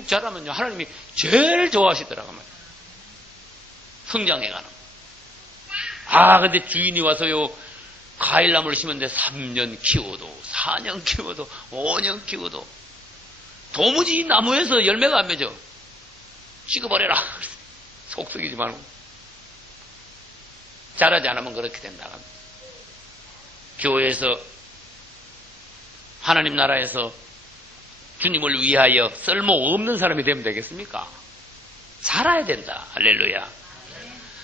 뚝뚝 자라면요, 하나님이 제일 좋아하시더라고 말이에요. 성장해가는. 근데 주인이 와서요, 과일나무를 심었는데 3년 키워도, 4년 키워도, 5년 키워도, 도무지 이 나무에서 열매가 안 맺어. 찍어버려라. 속 썩이지 말고. 자라지 않으면 그렇게 된다. 교회에서, 하나님 나라에서 주님을 위하여 쓸모없는 사람이 되면 되겠습니까? 자라야 된다. 할렐루야.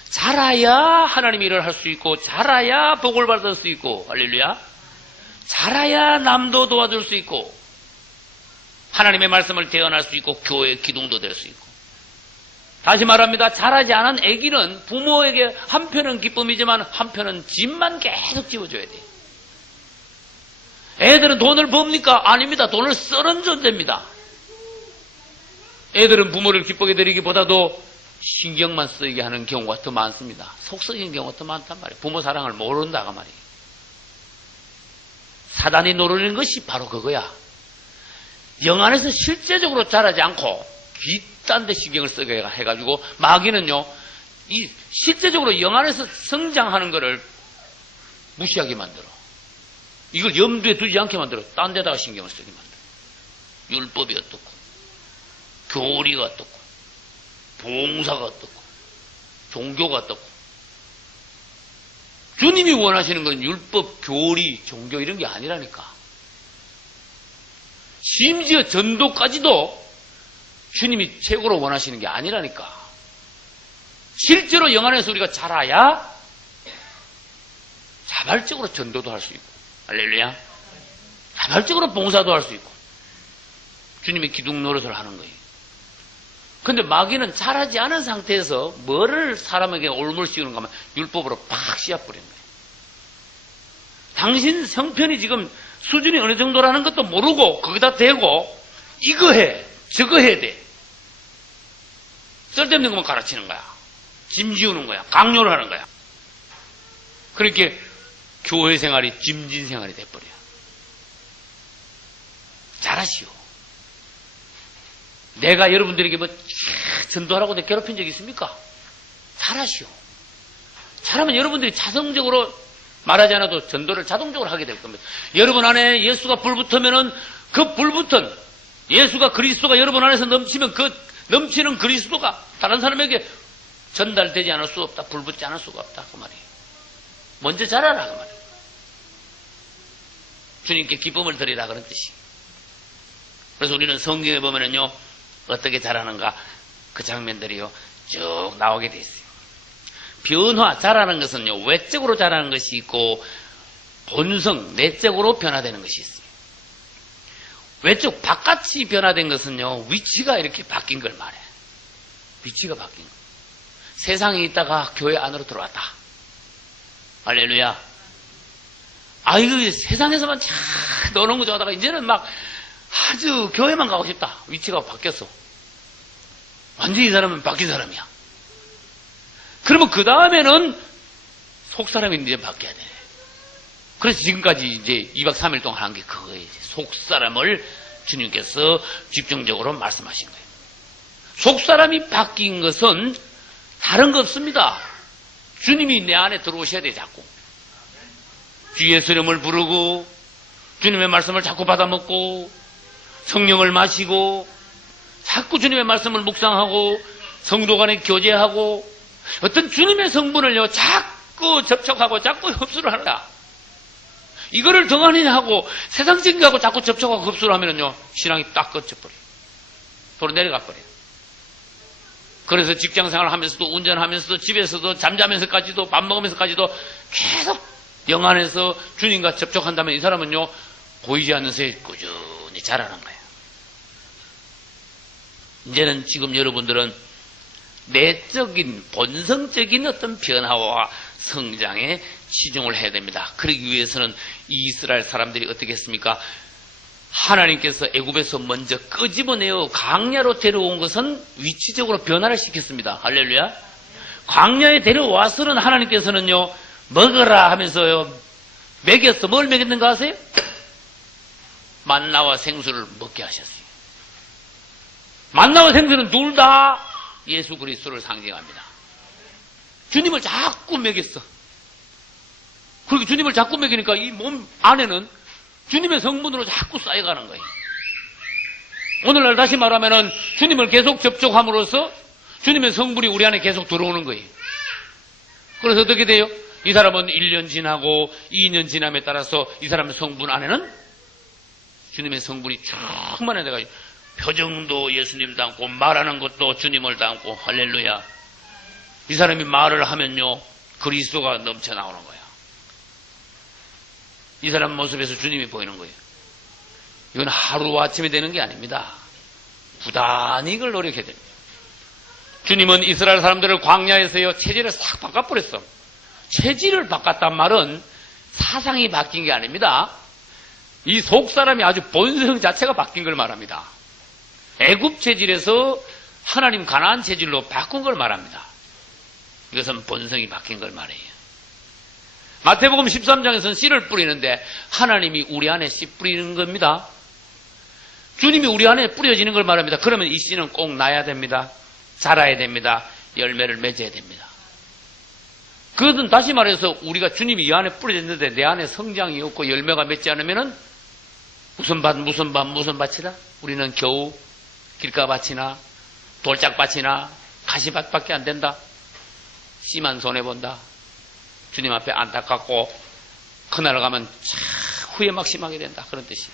자라야 하나님 일을 할 수 있고, 자라야 복을 받을 수 있고, 할렐루야. 자라야 남도 도와줄 수 있고, 하나님의 말씀을 대언할 수 있고, 교회의 기둥도 될 수 있고. 다시 말합니다. 자라지 않은 아기는 부모에게 한편은 기쁨이지만 한편은 짐만 계속 지워줘야 돼요. 애들은 돈을 법니까? 아닙니다. 돈을 쓰는 존재입니다. 애들은 부모를 기쁘게 드리기보다도 신경만 쓰이게 하는 경우가 더 많습니다. 속 썩이는 경우가 더 많단 말이에요. 부모 사랑을 모른다가 말이에요. 사단이 노리는 것이 바로 그거야. 영 안에서 실제적으로 자라지 않고 딴 데 신경을 쓰게 해가지고 마귀는요, 이 실제적으로 영 안에서 성장하는 것을 무시하게 만들어. 이걸 염두에 두지 않게 만들어. 딴 데다가 신경을 쓰게 만들어. 율법이 어떻고, 교리가 어떻고, 봉사가 어떻고, 종교가 어떻고. 주님이 원하시는 건 율법, 교리, 종교 이런 게 아니라니까. 심지어 전도까지도 주님이 최고로 원하시는 게 아니라니까. 실제로 영 안에서 우리가 자라야 자발적으로 전도도 할 수 있고, 할렐루야. 자발적으로 봉사도 할 수 있고, 주님의 기둥 노릇을 하는 거예요. 근데 마귀는 자라지 않은 상태에서 뭐를 사람에게 올물 씌우는가 하면 율법으로 팍 씌워버린 거예요. 당신 형편이 지금 수준이 어느 정도라는 것도 모르고 거기다 대고 이거 해, 저거 해야 돼. 쓸데없는 것만 가르치는 거야. 짐 지우는 거야. 강요를 하는 거야. 그렇게 교회 생활이 짐진 생활이 돼버려요. 잘하시오. 내가 여러분들에게 뭐 전도하라고 내가 괴롭힌 적 있습니까? 잘하시오. 잘하면 여러분들이 자성적으로 말하지 않아도 전도를 자동적으로 하게 될 겁니다. 여러분 안에 예수가 불붙으면은 그 불붙은 예수가 그리스도가 여러분 안에서 넘치면 그 넘치는 그리스도가 다른 사람에게 전달되지 않을 수 없다. 불붙지 않을 수가 없다. 그 말이에요. 먼저 자라라. 그 말이에요. 주님께 기쁨을 드리라. 그런 뜻이. 그래서 우리는 성경에 보면은요, 어떻게 자라는가 그 장면들이요, 쭉 나오게 돼 있어요. 변화, 자라는 것은요, 외적으로 자라는 것이 있고, 본성, 내적으로 변화되는 것이 있어요. 외적, 바깥이 변화된 것은요, 위치가 이렇게 바뀐 걸 말해. 위치가 바뀐 거. 세상에 있다가 교회 안으로 들어왔다. 할렐루야. 이거 세상에서만 참 노는 거 좋아하다가 이제는 막 아주 교회만 가고 싶다. 위치가 바뀌었어. 완전히 이 사람은 바뀐 사람이야. 그러면 그 다음에는 속 사람이 이제 바뀌어야 돼. 그래서 지금까지 이제 2박 3일 동안 한 게 그거예요. 속 사람을 주님께서 집중적으로 말씀하신 거예요. 속 사람이 바뀐 것은 다른 거 없습니다. 주님이 내 안에 들어오셔야 돼, 자꾸. 주 예수 이름을 부르고, 주님의 말씀을 자꾸 받아먹고, 성령을 마시고, 자꾸 주님의 말씀을 묵상하고, 성도 간에 교제하고, 어떤 주님의 성분을요, 자꾸 접촉하고, 자꾸 흡수를 한다. 이거를 덩하니 하고, 세상적인 거하고 자꾸 접촉하고 흡수를 하면은요, 신앙이 딱 꺼져버려요. 도로 내려가 버려요. 그래서 직장 생활을 하면서도, 운전하면서도, 집에서도, 잠자면서까지도, 밥 먹으면서까지도 계속 영 안에서 주님과 접촉한다면 이 사람은요, 보이지 않는 새에 꾸준히 자라는 거예요. 이제는 지금 여러분들은 내적인, 본성적인 어떤 변화와 성장에 치중을 해야 됩니다. 그러기 위해서는 이스라엘 사람들이 어떻게 했습니까? 하나님께서 애굽에서 먼저 끄집어내어 광야로 데려온 것은 위치적으로 변화를 시켰습니다. 할렐루야. 광야에 데려와서는 하나님께서는요, 먹어라 하면서요, 먹였어. 뭘 먹였는가 아세요? 만나와 생수를 먹게 하셨어요. 만나와 생선은 둘 다 예수 그리스도를 상징합니다. 주님을 자꾸 먹였어. 그렇게 주님을 자꾸 먹이니까 이 몸 안에는 주님의 성분으로 자꾸 쌓여가는 거예요. 오늘날 다시 말하면은 주님을 계속 접촉함으로써 주님의 성분이 우리 안에 계속 들어오는 거예요. 그래서 어떻게 돼요? 이 사람은 1년 지나고 2년 지남에 따라서 이 사람의 성분 안에는 주님의 성분이 충만해 돼가지고 표정도 예수님 닮고 말하는 것도 주님을 닮고 할렐루야. 이 사람이 말을 하면요 그리스도가 넘쳐 나오는 거야. 이 사람 모습에서 주님이 보이는 거예요. 이건 하루아침에 되는 게 아닙니다. 부단히 이걸 노력해야 됩니다. 주님은 이스라엘 사람들을 광야에서요 체질을 싹 바꿔버렸어. 체질을 바꿨단 말은 사상이 바뀐 게 아닙니다. 이 속사람이 아주 본성 자체가 바뀐 걸 말합니다. 애굽 체질에서 하나님 가나안 체질로 바꾼 걸 말합니다. 이것은 본성이 바뀐 걸 말해요. 마태복음 13장에서는 씨를 뿌리는데 하나님이 우리 안에 씨 뿌리는 겁니다. 주님이 우리 안에 뿌려지는 걸 말합니다. 그러면 이 씨는 꼭 나야 됩니다. 자라야 됩니다. 열매를 맺어야 됩니다. 그것은 다시 말해서 우리가 주님이 이 안에 뿌려졌는데 내 안에 성장이 없고 열매가 맺지 않으면은 무슨 밭이다? 우리는 겨우 길가밭이나 돌짝밭이나 가시밭밖에 안 된다. 씨만 손해본다. 주님 앞에 안타깝고 그날 가면 후회 막심하게 된다. 그런 뜻이에요.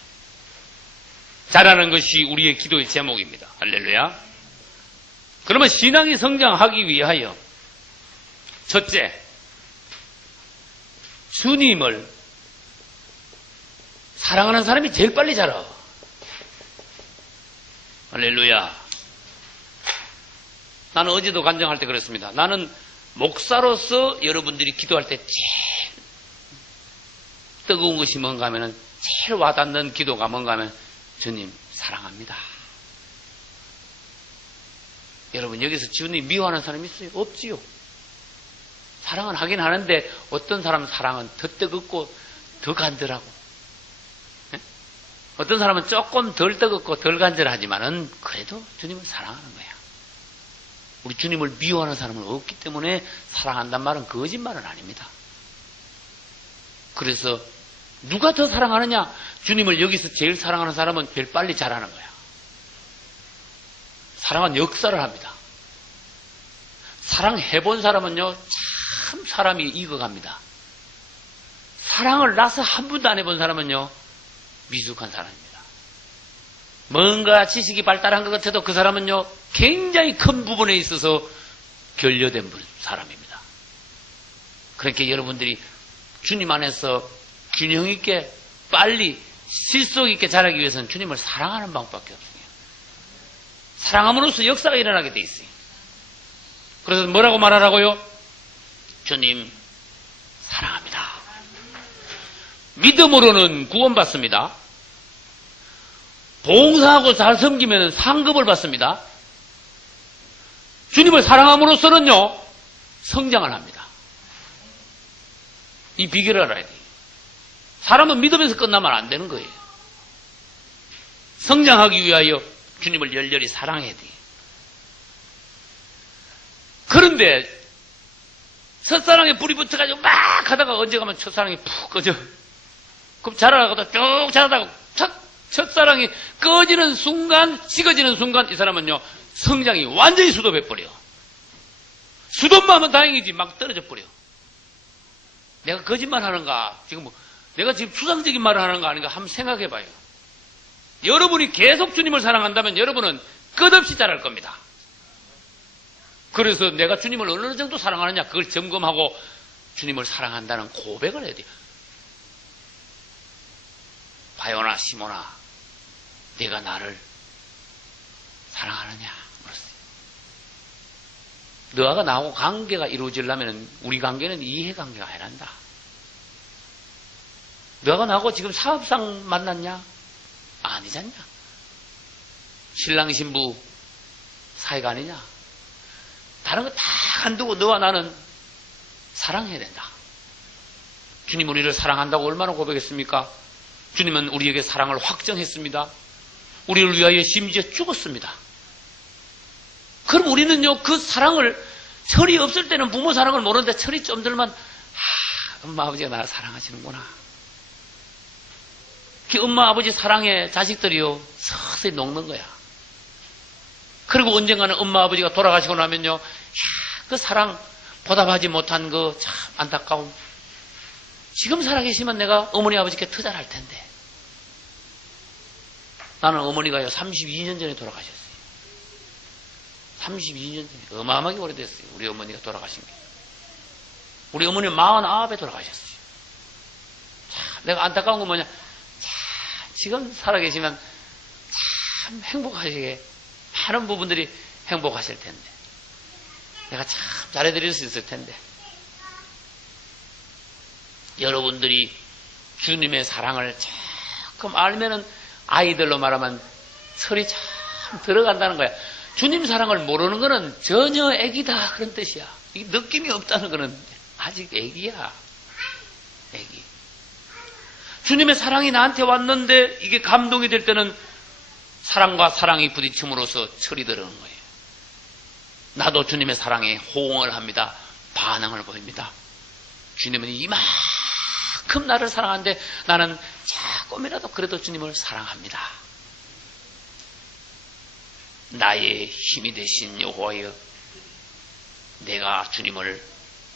자라는 것이 우리의 기도의 제목입니다. 할렐루야. 그러면 신앙이 성장하기 위하여 첫째, 주님을 사랑하는 사람이 제일 빨리 자라. 할렐루야. 나는 어제도 간증할 때 그랬습니다. 나는 목사로서 여러분들이 기도할 때 제일 뜨거운 것이 뭔가 하면은 제일 와닿는 기도가 뭔가 하면 주님 사랑합니다. 여러분 여기서 주님 미워하는 사람이 있어요? 없지요. 사랑은 하긴 하는데 어떤 사람은 사랑은 더 뜨겁고 더 간절하고 어떤 사람은 조금 덜 뜨겁고 덜 간절하지만은 그래도 주님을 사랑하는 거야. 우리 주님을 미워하는 사람은 없기 때문에 사랑한단 말은 거짓말은 아닙니다. 그래서 누가 더 사랑하느냐? 주님을 여기서 제일 사랑하는 사람은 제일 빨리 자라는 거야. 사랑은 역사를 합니다. 사랑해본 사람은요 참 사람이 익어갑니다. 사랑을 나서 한 번도 안 해본 사람은요 미숙한 사람입니다. 뭔가 지식이 발달한 것 같아도 그 사람은요 굉장히 큰 부분에 있어서 결여된 사람입니다. 그렇게 여러분들이 주님 안에서 균형 있게 빨리 실속 있게 자라기 위해서는 주님을 사랑하는 방법밖에 없어요. 사랑함으로써 역사가 일어나게 돼 있어요. 그래서 뭐라고 말하라고요? 주님 사랑합니다. 믿음으로는 구원받습니다. 봉사하고 잘 섬기면 상급을 받습니다. 주님을 사랑함으로써는요 성장을 합니다. 이 비결을 알아야 돼요. 사람은 믿음에서 끝나면 안 되는 거예요. 성장하기 위하여 주님을 열렬히 사랑해야 돼요. 그런데 첫사랑에 불이 붙어가지고 막 하다가 언제 가면 첫사랑이 푹 꺼져. 그럼 자라다가 쭉 자라다가 첫사랑이 꺼지는 순간, 식어지는 순간 이 사람은요 성장이 완전히 수도해버려. 수도만 하면 다행이지 막 떨어져 버려. 내가 거짓말 하는가? 내가 지금 추상적인 말을 하는가 아닌가 한번 생각해 봐요. 여러분이 계속 주님을 사랑한다면 여러분은 끝없이 자랄 겁니다. 그래서 내가 주님을 어느 정도 사랑하느냐 그걸 점검하고 주님을 사랑한다는 고백을 해야 돼요. 바요나 시모나 네가 나를 사랑하느냐 물었어요. 너하고 나하고 관계가 이루어지려면 우리 관계는 이해관계가 아니란다. 너하고 나하고 지금 사업상 만났냐? 아니잖냐? 신랑 신부 사이가 아니냐? 다른 거 다 간두고 너와 나는 사랑해야 된다. 주님 우리를 사랑한다고 얼마나 고백했습니까? 주님은 우리에게 사랑을 확정했습니다. 우리를 위하여 심지어 죽었습니다. 그럼 우리는요, 그 사랑을, 철이 없을 때는 부모 사랑을 모르는데 철이 좀 들면, 엄마, 아버지가 나를 사랑하시는구나. 그 엄마, 아버지 사랑에 자식들이요, 서서히 녹는 거야. 그리고 언젠가는 엄마, 아버지가 돌아가시고 나면요, 그 사랑 보답하지 못한 그 참 안타까움. 지금 살아계시면 내가 어머니, 아버지께 더 잘할 텐데. 나는 어머니가요, 32년 전에 돌아가셨어요. 32년 전에. 어마어마하게 오래됐어요. 우리 어머니가 돌아가신 게. 우리 어머니 49에 돌아가셨어요. 참, 내가 안타까운 건 뭐냐. 지금 살아계시면 참 행복하시게, 많은 부분들이 행복하실 텐데. 내가 참 잘해드릴 수 있을 텐데. 여러분들이 주님의 사랑을 조금 알면은 아이들로 말하면 철이 참 들어간다는 거야. 주님 사랑을 모르는 거는 전혀 애기다 그런 뜻이야. 이 느낌이 없다는 거는 아직 애기야. 애기. 주님의 사랑이 나한테 왔는데 이게 감동이 될 때는 사랑과 사랑이 부딪힘으로써 철이 들어오는 거예요. 나도 주님의 사랑에 호응을 합니다. 반응을 보입니다. 주님은 이만큼 나를 사랑하는데 나는 조금이라도 그래도 주님을 사랑합니다. 나의 힘이 되신 여호와여, 내가 주님을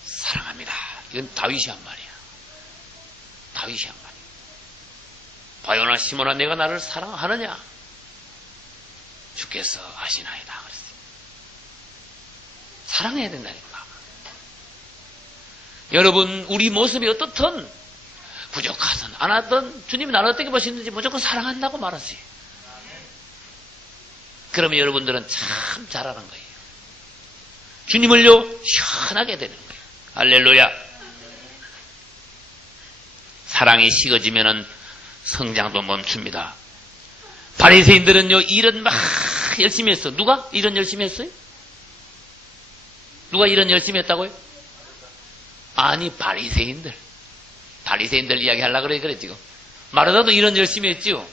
사랑합니다. 이건 다윗이 한 말이야. 다윗이 한 말이야. 바요나 시몬아, 내가 나를 사랑하느냐? 주께서 아시나이다 그랬어요. 사랑해야 된다니까. 여러분, 우리 모습이 어떻든 부족하든 안 하든 주님이 나를 어떻게 보시는지 무조건 사랑한다고 말하세요. 그러면 여러분들은 참 잘하는 거예요. 주님을요, 시원하게 되는 거예요. 할렐루야. 사랑이 식어지면은 성장도 멈춥니다. 바리새인들은요, 일은 막 열심히 했어. 누가 일은 열심히 했어요? 누가 일은 열심히 했다고요? 아니, 바리새인들 이야기 하려고 그래 지금. 마르다도 일은 열심히 했지요.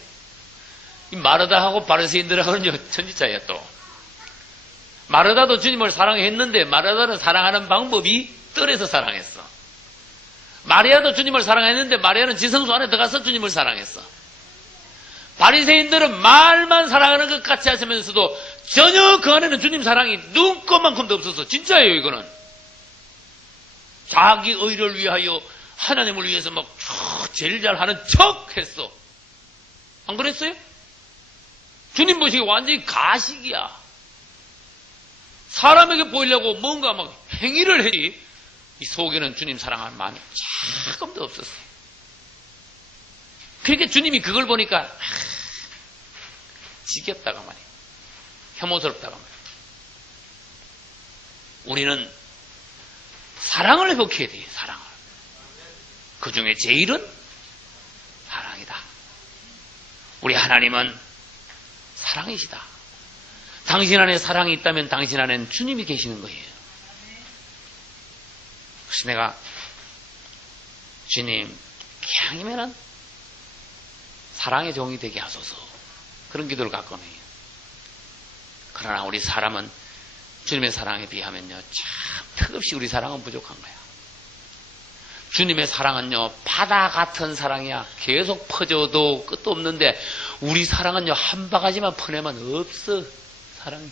이 마르다하고 바리새인들하고는 천지차이야 또. 마르다도 주님을 사랑했는데 마르다는 사랑하는 방법이 뜰에서 사랑했어. 마리아도 주님을 사랑했는데 마리아는 지성소 안에 들어가서 주님을 사랑했어. 바리새인들은 말만 사랑하는 것 같이 하시면서도 전혀 그 안에는 주님 사랑이 눈꼽만큼도 없었어. 진짜예요, 이거는. 자기 의를 위하여 하나님을 위해서 막 제일 잘하는 척 했어. 안 그랬어요? 주님 보시기에 완전히 가식이야. 사람에게 보이려고 뭔가 막 행위를 했지, 이 속에는 주님 사랑하는 마음이 조금도 없었어요. 그러니까 주님이 그걸 보니까 지겹다가 말이에요. 혐오스럽다가 말이에요. 우리는 사랑을 회복해야 돼요. 사랑을. 그 중에 제일은 사랑이다. 우리 하나님은 사랑이시다. 당신 안에 사랑이 있다면 당신 안에는 주님이 계시는 거예요. 혹시 내가 주님 기왕이면은 사랑의 종이 되게 하소서, 그런 기도를 갖고 해요. 그러나 우리 사람은 주님의 사랑에 비하면요, 참 턱없이 우리 사랑은 부족한 거야. 주님의 사랑은요, 바다 같은 사랑이야. 계속 퍼져도 끝도 없는데 우리 사랑은요, 한 바가지만 퍼내면 없어. 사랑이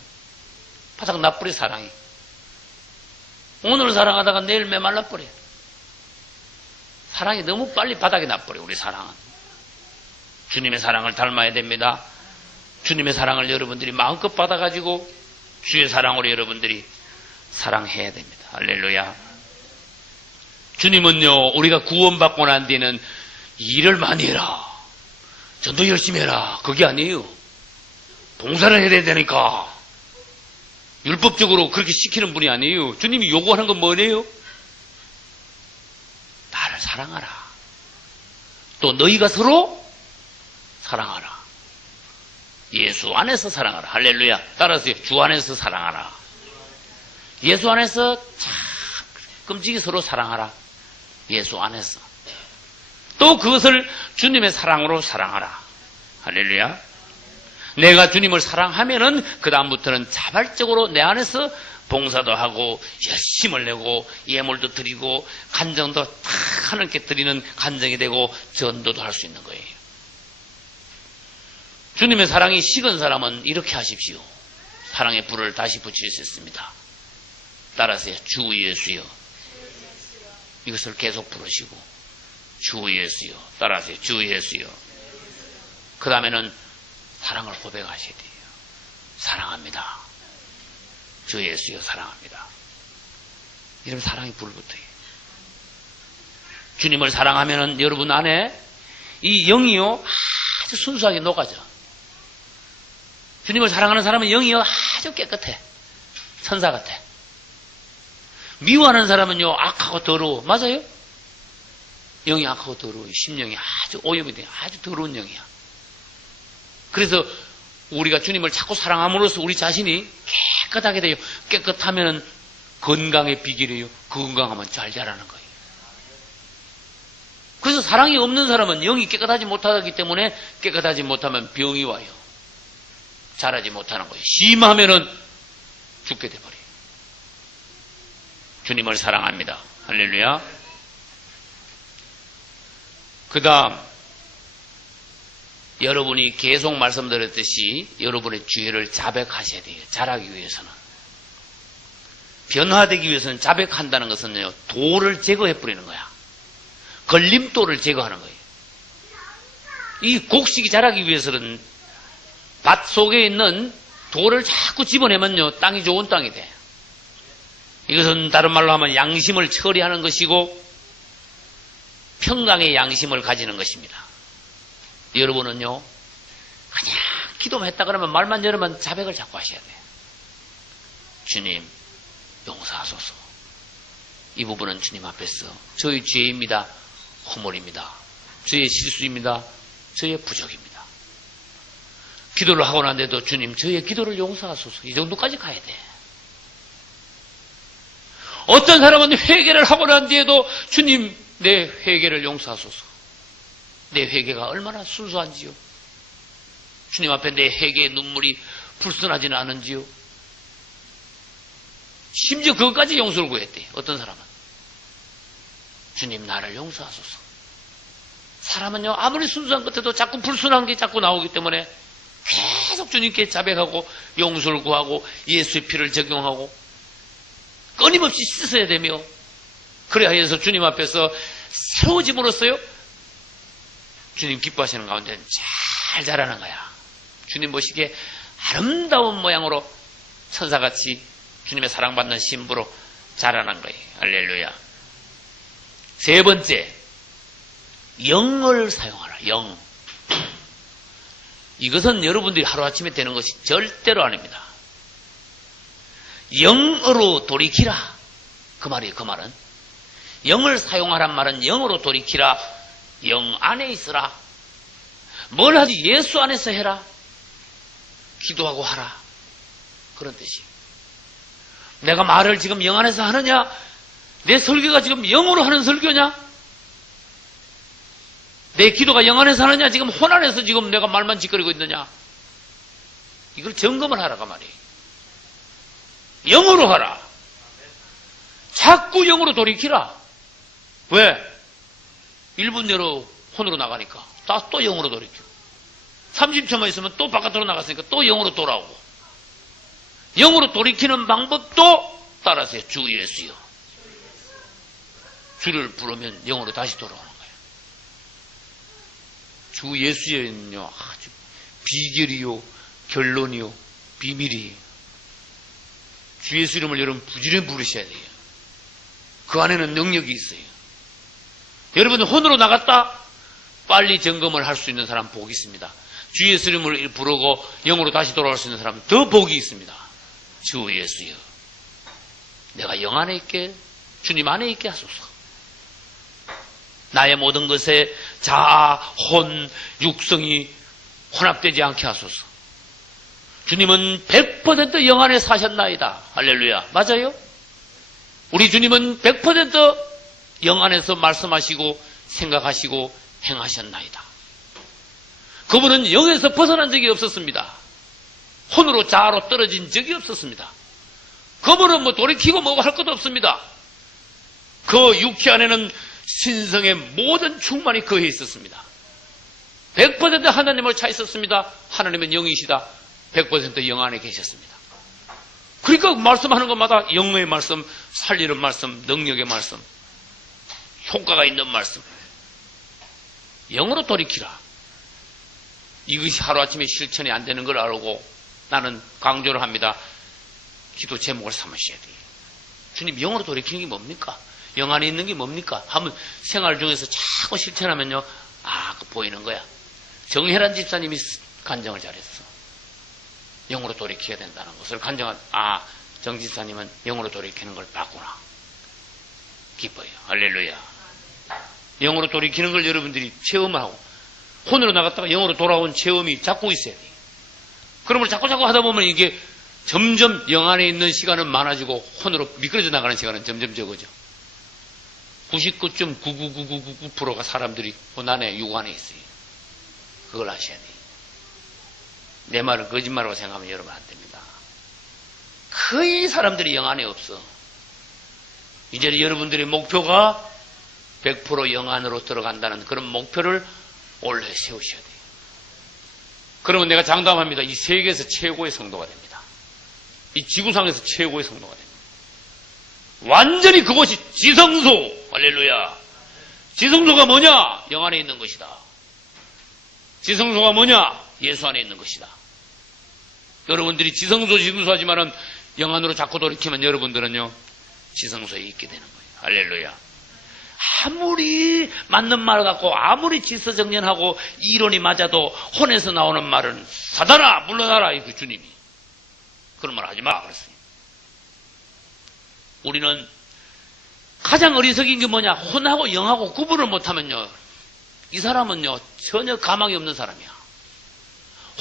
바닥 나버려. 사랑이 오늘 사랑하다가 내일 메말라버려. 사랑이 너무 빨리 바닥에 나버려. 우리 사랑은 주님의 사랑을 닮아야 됩니다. 주님의 사랑을 여러분들이 마음껏 받아가지고 주의 사랑으로 여러분들이 사랑해야 됩니다. 할렐루야. 주님은요, 우리가 구원받고 난 뒤에는 일을 많이 해라, 전도 열심히 해라, 그게 아니에요. 봉사를 해야 되니까 율법적으로 그렇게 시키는 분이 아니에요. 주님이 요구하는 건 뭐예요? 나를 사랑하라. 또 너희가 서로 사랑하라. 예수 안에서 사랑하라. 할렐루야. 따라서 주 안에서 사랑하라. 예수 안에서 참 끔찍이 서로 사랑하라. 예수 안에서. 또 그것을 주님의 사랑으로 사랑하라. 할렐루야. 내가 주님을 사랑하면은 그 다음부터는 자발적으로 내 안에서 봉사도 하고 열심을 내고 예물도 드리고 간정도 탁 하나님께 드리는 간정이 되고 전도도 할 수 있는 거예요. 주님의 사랑이 식은 사람은 이렇게 하십시오. 사랑의 불을 다시 붙일 수 있습니다. 따라서요. 주 예수여. 이것을 계속 부르시고 주 예수여. 따라서요. 주 예수여. 그 다음에는 사랑을 고백하셔야 돼요. 사랑합니다. 주 예수여 사랑합니다. 이러면 사랑이 불붙어요. 주님을 사랑하면은 여러분 안에 이 영이요 아주 순수하게 녹아져. 주님을 사랑하는 사람은 영이요 아주 깨끗해. 천사 같아. 미워하는 사람은요 악하고 더러워. 맞아요? 영이 악하고 더러워요. 심령이 아주 오염이 돼. 아주 더러운 영이야. 그래서 우리가 주님을 자꾸 사랑함으로써 우리 자신이 깨끗하게 돼요. 깨끗하면 건강의 비결이에요. 건강하면 잘 자라는 거예요. 그래서 사랑이 없는 사람은 영이 깨끗하지 못하기 때문에 깨끗하지 못하면 병이 와요. 자라지 못하는 거예요. 심하면은 죽게 돼버려요. 주님을 사랑합니다. 할렐루야. 그 다음 여러분이 계속 말씀드렸듯이 여러분의 죄를 자백하셔야 돼요. 자라기 위해서는. 변화되기 위해서는 자백한다는 것은요, 돌을 제거해 버리는 거야. 걸림돌을 제거하는 거예요. 이 곡식이 자라기 위해서는 밭 속에 있는 돌을 자꾸 집어내면요, 땅이 좋은 땅이 돼. 이것은 다른 말로 하면 양심을 처리하는 것이고 평강의 양심을 가지는 것입니다. 여러분은요, 그냥 기도만 했다 그러면 말만 열으면 자백을 자꾸 하셔야 돼요. 주님, 용서하소서. 이 부분은 주님 앞에서 저의 죄입니다. 허물입니다. 저의 실수입니다. 저의 부족입니다. 기도를 하고 난데도 주님, 저의 기도를 용서하소서. 이 정도까지 가야 돼. 어떤 사람은 회개를 하고 난 뒤에도 주님, 내 회개를 용서하소서. 내 회개가 얼마나 순수한지요. 주님 앞에 내 회개의 눈물이 불순하지는 않은지요. 심지어 그것까지 용서를 구했대요. 어떤 사람은. 주님, 나를 용서하소서. 사람은요, 아무리 순수한 것 같아도 자꾸 불순한 게 자꾸 나오기 때문에 계속 주님께 자백하고 용서를 구하고 예수의 피를 적용하고 끊임없이 씻어야 되며, 그래야 해서 주님 앞에서 세워짐으로써요, 주님 기뻐하시는 가운데 잘 자라는 거야. 주님 보시기에 아름다운 모양으로 천사같이 주님의 사랑받는 신부로 자라는 거예요. 할렐루야. 세 번째, 영을 사용하라. 영. 이것은 여러분들이 하루아침에 되는 것이 절대로 아닙니다. 영으로 돌이키라. 그 말이에요. 그 말은. 영을 사용하란 말은 영으로 돌이키라. 영 안에 있으라. 뭘 하지? 예수 안에서 해라. 기도하고 하라. 그런 뜻이에요. 내가 말을 지금 영 안에서 하느냐? 내 설교가 지금 영으로 하는 설교냐? 내 기도가 영 안에서 하느냐? 지금 혼 안에서 지금 내가 말만 짓거리고 있느냐? 이걸 점검을 하라가 말이에요. 영으로 하라. 자꾸 영으로 돌이키라. 왜? 1분 내로 혼으로 나가니까 또 영으로 돌이키고 30초만 있으면 또 바깥으로 나갔으니까 또 영으로 돌아오고 영으로 돌이키는 방법도 따라서 주 예수요. 주를 부르면 영으로 다시 돌아오는 거예요. 주 예수에는요 아주 비결이요 결론이요 비밀이에요. 주 예수 이름을 여러분 부지런히 부르셔야 돼요. 그 안에는 능력이 있어요. 여러분 혼으로 나갔다 빨리 점검을 할 수 있는 사람 복이 있습니다. 주 예수 이름을 부르고 영으로 다시 돌아올 수 있는 사람은 더 복이 있습니다. 주 예수여, 내가 영 안에 있게 주님 안에 있게 하소서. 나의 모든 것에 자아, 혼, 육성이 혼합되지 않게 하소서. 주님은 100% 영 안에 사셨나이다. 할렐루야. 맞아요? 우리 주님은 100% 영 안에서 말씀하시고 생각하시고 행하셨나이다. 그분은 영에서 벗어난 적이 없었습니다. 혼으로 자아로 떨어진 적이 없었습니다. 그분은 뭐 돌이키고 뭐고 할 것도 없습니다. 그 육체 안에는 신성의 모든 충만이 거해 있었습니다. 100% 하나님을 차 있었습니다. 하나님은 영이시다. 100% 영 안에 계셨습니다. 그러니까 말씀하는 것마다 영의 말씀, 살리는 말씀, 능력의 말씀, 효과가 있는 말씀. 영으로 돌이키라. 이것이 하루아침에 실천이 안 되는 걸 알고 나는 강조를 합니다. 기도 제목을 삼으셔야 돼요. 주님, 영으로 돌이키는 게 뭡니까? 영 안에 있는 게 뭡니까? 하면 생활 중에서 자꾸 실천하면요, 그 보이는 거야. 정혜란 집사님이 간증을 잘했어. 영으로 돌이켜야 된다는 것을 간증한, 정 집사님은 영으로 돌이키는 걸 봤구나. 기뻐요. 할렐루야. 영으로 돌이키는 걸 여러분들이 체험을 하고, 혼으로 나갔다가 영으로 돌아온 체험이 자꾸 있어야 돼요. 그러면 자꾸 하다 보면 이게 점점 영 안에 있는 시간은 많아지고 혼으로 미끄러져 나가는 시간은 점점 적어져. 99.99999%가 사람들이 혼 안에 육 안에 있어요. 그걸 아셔야 돼요. 내 말을 거짓말이라고 생각하면 여러분 안 됩니다. 거의 사람들이 영 안에 없어. 이제 여러분들의 목표가 100% 영 안으로 들어간다는 그런 목표를 올해 세우셔야 돼요. 그러면 내가 장담합니다. 이 세계에서 최고의 성도가 됩니다. 이 지구상에서 최고의 성도가 됩니다. 완전히 그것이 지성소. 할렐루야. 지성소가 뭐냐? 영 안에 있는 것이다. 지성소가 뭐냐? 예수 안에 있는 것이다. 여러분들이 지성소 하지만은 영 안으로 자꾸 돌이키면 여러분들은요, 지성소에 있게 되는 거예요. 할렐루야. 아무리 맞는 말 같고 아무리 질서정연하고 이론이 맞아도 혼에서 나오는 말은 사단아 물러나라, 이 주님이 그런 말 하지 마 그랬어요. 우리는 가장 어리석인 게 뭐냐? 혼하고 영하고 구분을 못하면요, 이 사람은요 전혀 가망이 없는 사람이야.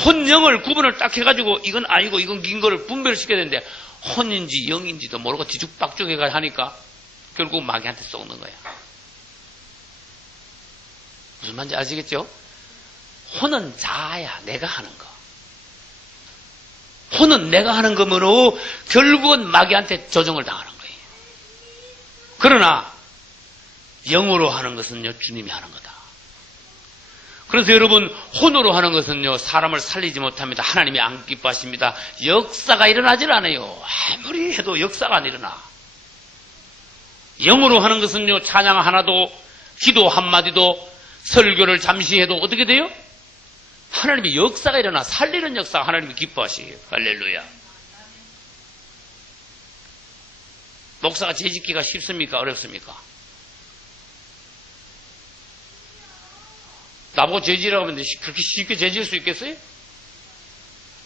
혼, 영을 구분을 딱 해가지고 이건 아니고 이건 긴 거를 분별을 시켜야 되는데 혼인지 영인지도 모르고 뒤죽박죽 해가 하니까 결국 마귀한테 쏘는 거야. 무슨 말인지 아시겠죠? 혼은 자아야. 내가 하는 거. 혼은 내가 하는 거므로 결국은 마귀한테 조정을 당하는 거예요. 그러나 영으로 하는 것은요, 주님이 하는 거다. 그래서 여러분, 혼으로 하는 것은요, 사람을 살리지 못합니다. 하나님이 안 기뻐하십니다. 역사가 일어나질 않아요. 아무리 해도 역사가 안 일어나. 영으로 하는 것은요, 찬양 하나도, 기도 한마디도, 설교를 잠시 해도 어떻게 돼요? 하나님의 역사가 일어나. 살리는 역사가 하나님이 기뻐하시게요. 할렐루야. 목사가 재짓기가 쉽습니까? 어렵습니까? 나보고 재지라고 하면 그렇게 쉽게 재질 수 있겠어요?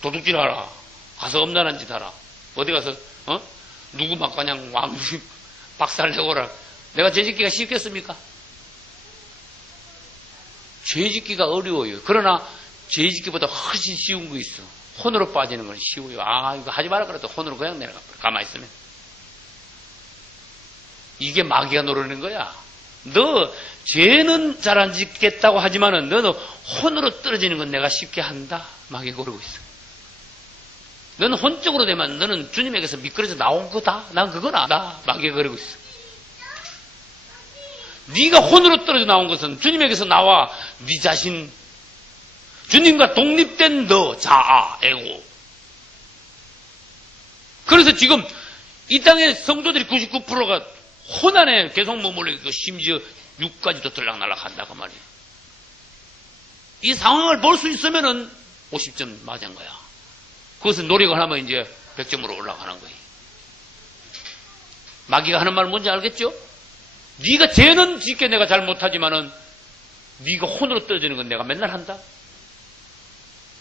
도둑질 하라. 가서 엄란한 짓 하라. 어디 가서 누구 막 그냥 박살내고 오라. 내가 재짓기가 쉽겠습니까? 죄짓기가 어려워요. 그러나 죄짓기보다 훨씬 쉬운 거 있어. 혼으로 빠지는 건 쉬워요. 이거 하지 마라 그래도 혼으로 그냥 내려가 버려. 가만히 있으면. 이게 마귀가 노리는 거야. 너 죄는 잘 안 짓겠다고 하지만은 너는 혼으로 떨어지는 건 내가 쉽게 한다. 마귀가 그러고 있어. 너는 혼적으로 되면 너는 주님에게서 미끄러져 나온 거다. 난 그건 알아. 마귀가 그러고 있어. 네가 혼으로 떨어져 나온 것은 주님에게서 나와 네 자신, 주님과 독립된 너 자아, 에고. 그래서 지금 이 땅의 성도들이 99%가 혼 안에 계속 머물러 있고 심지어 육까지도 들락날락 한다고 말이에요. 이 상황을 볼 수 있으면은 50점 맞은 거야. 그것은 노력을 하면 이제 100점으로 올라가는 거예요. 마귀가 하는 말 뭔지 알겠죠? 네가 죄는 짓게 내가 잘 못하지만은 네가 혼으로 떨어지는 건 내가 맨날 한다.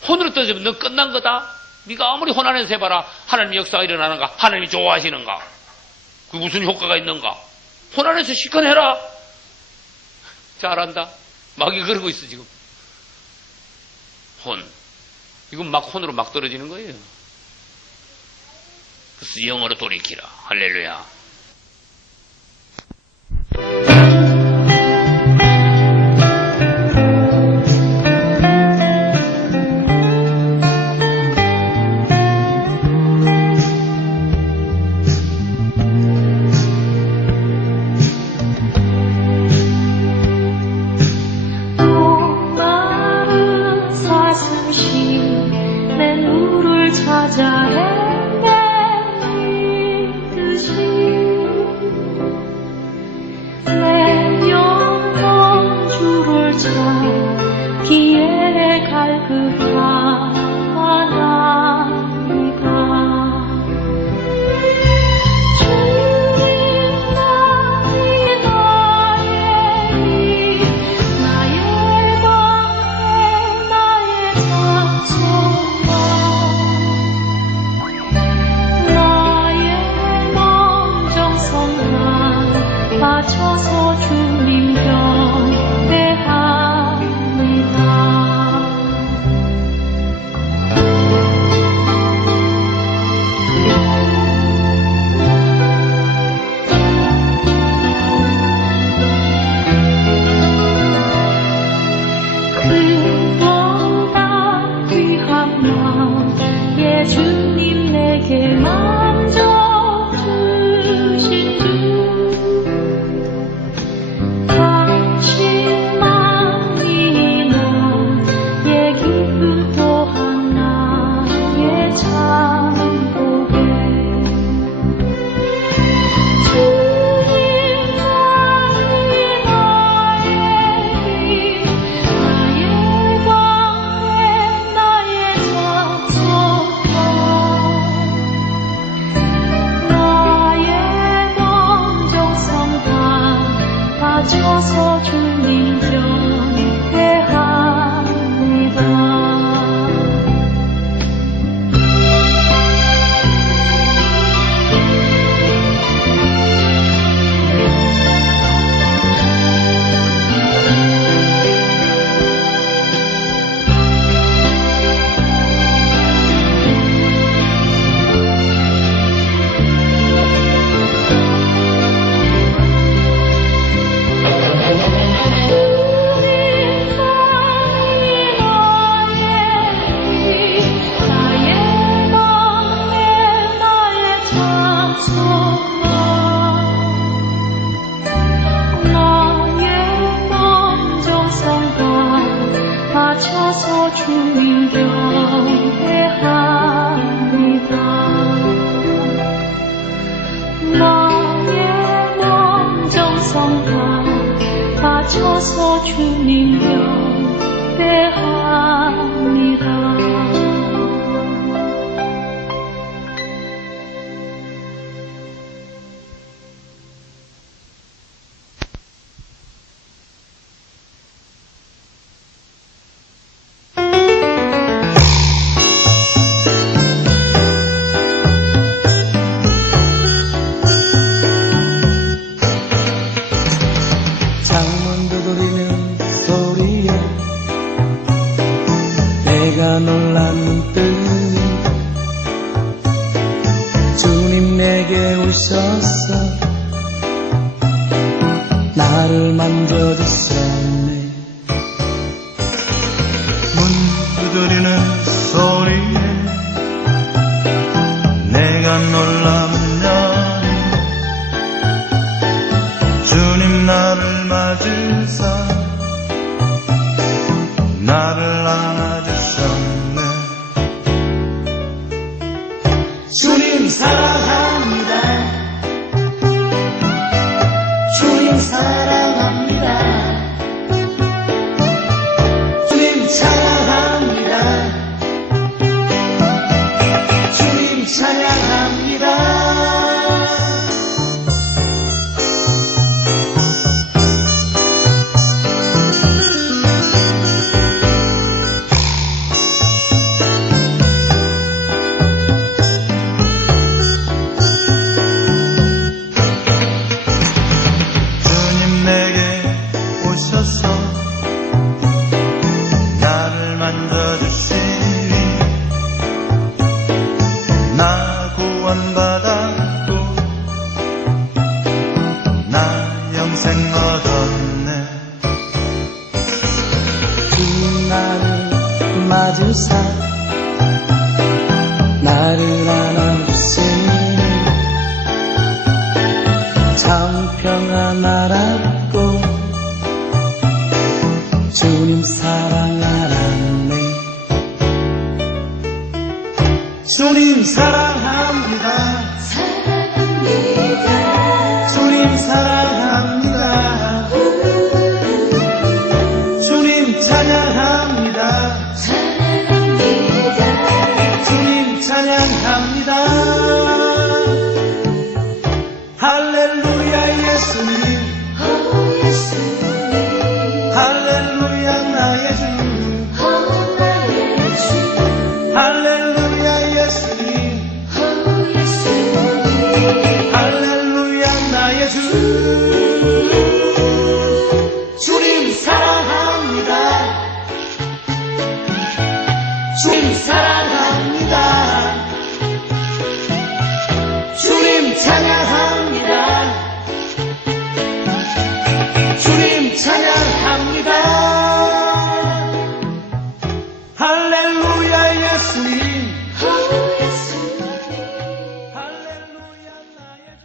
혼으로 떨어지면 넌 끝난 거다. 네가 아무리 혼 안에서 해봐라. 하나님의 역사가 일어나는가? 하나님이 좋아하시는가? 그 무슨 효과가 있는가? 혼 안에서 시큰해라. 잘한다. 마귀가 그러고 있어 지금. 혼. 이건 막 혼으로 막 떨어지는 거예요. 그래서 영어로 돌이키라. 할렐루야. 맞춰서 주님 경배합니다. 나의 마음 정성 다 바쳐서 주님 경배합니다. 놀랐는 뜻 주님 내게 오셔서 나를 만져주셨네. 문 두드리는 소리에 내가 놀라면 주님 나를 맞으사 나를 안아주셨네. 주님 사랑합니다. 주님 사랑합니다. 주님 찬양합니다. 주님 찬양합니다. 나를 만져주시니 나 구원받았고 나 영생 얻었네. 주님 나를 맞으사 나를 안아주시니 참 평안 알았고 주님 사랑 알았네. 주님 사랑합니다. 사랑합니다. 주님 사랑합니다. 주님 찬양합니다. 찬양합니다. 주님 찬양합니다. 할렐루야 예수님. 예수님. 할렐루야 나의 주. 나의 주. 할렐루야 예수님. 예수님. 할렐루야 나의 주. 주님 사랑합니다. 주님 사랑합니다. 주님 찬양합니다. 주님 찬양합니다. 할렐루야 예수님. 할렐루야 나의 주.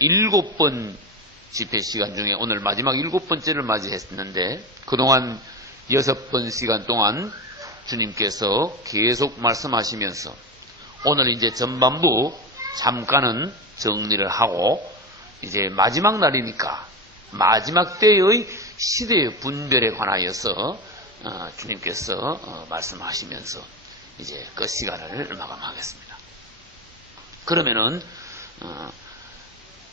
7번 집회 시간 중에 오늘 마지막 7번째를 맞이했는데 그동안 6번 시간 동안 주님께서 계속 말씀하시면서 오늘 이제 전반부 잠깐은 정리를 하고 이제 마지막 날이니까 마지막 때의 시대의 분별에 관하여서 주님께서 말씀하시면서 이제 그 시간을 마감하겠습니다. 그러면은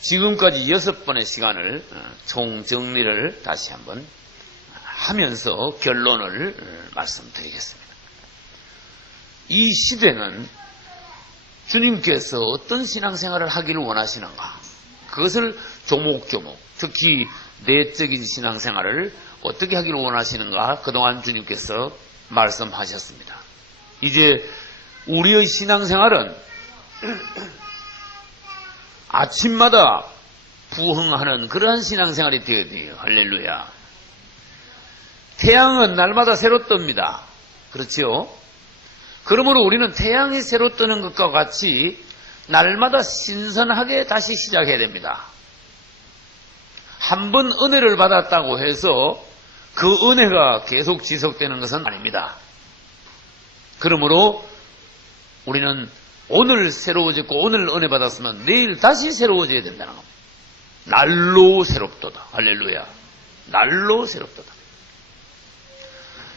지금까지 6번의 시간을 총정리를 다시 한번 하면서 결론을 말씀드리겠습니다. 이 시대는 주님께서 어떤 신앙생활을 하기를 원하시는가, 그것을 조목조목, 특히 내적인 신앙생활을 어떻게 하기를 원하시는가 그동안 주님께서 말씀하셨습니다. 이제 우리의 신앙생활은 아침마다 부흥하는 그러한 신앙생활이 되어야 돼요. 할렐루야. 태양은 날마다 새로 뜹니다. 그렇죠? 그러므로 우리는 태양이 새로 뜨는 것과 같이 날마다 신선하게 다시 시작해야 됩니다. 한 번 은혜를 받았다고 해서 그 은혜가 계속 지속되는 것은 아닙니다. 그러므로 우리는 오늘 새로워졌고 오늘 은혜 받았으면 내일 다시 새로워져야 된다는 겁니다. 날로 새롭도다. 할렐루야. 날로 새롭도다.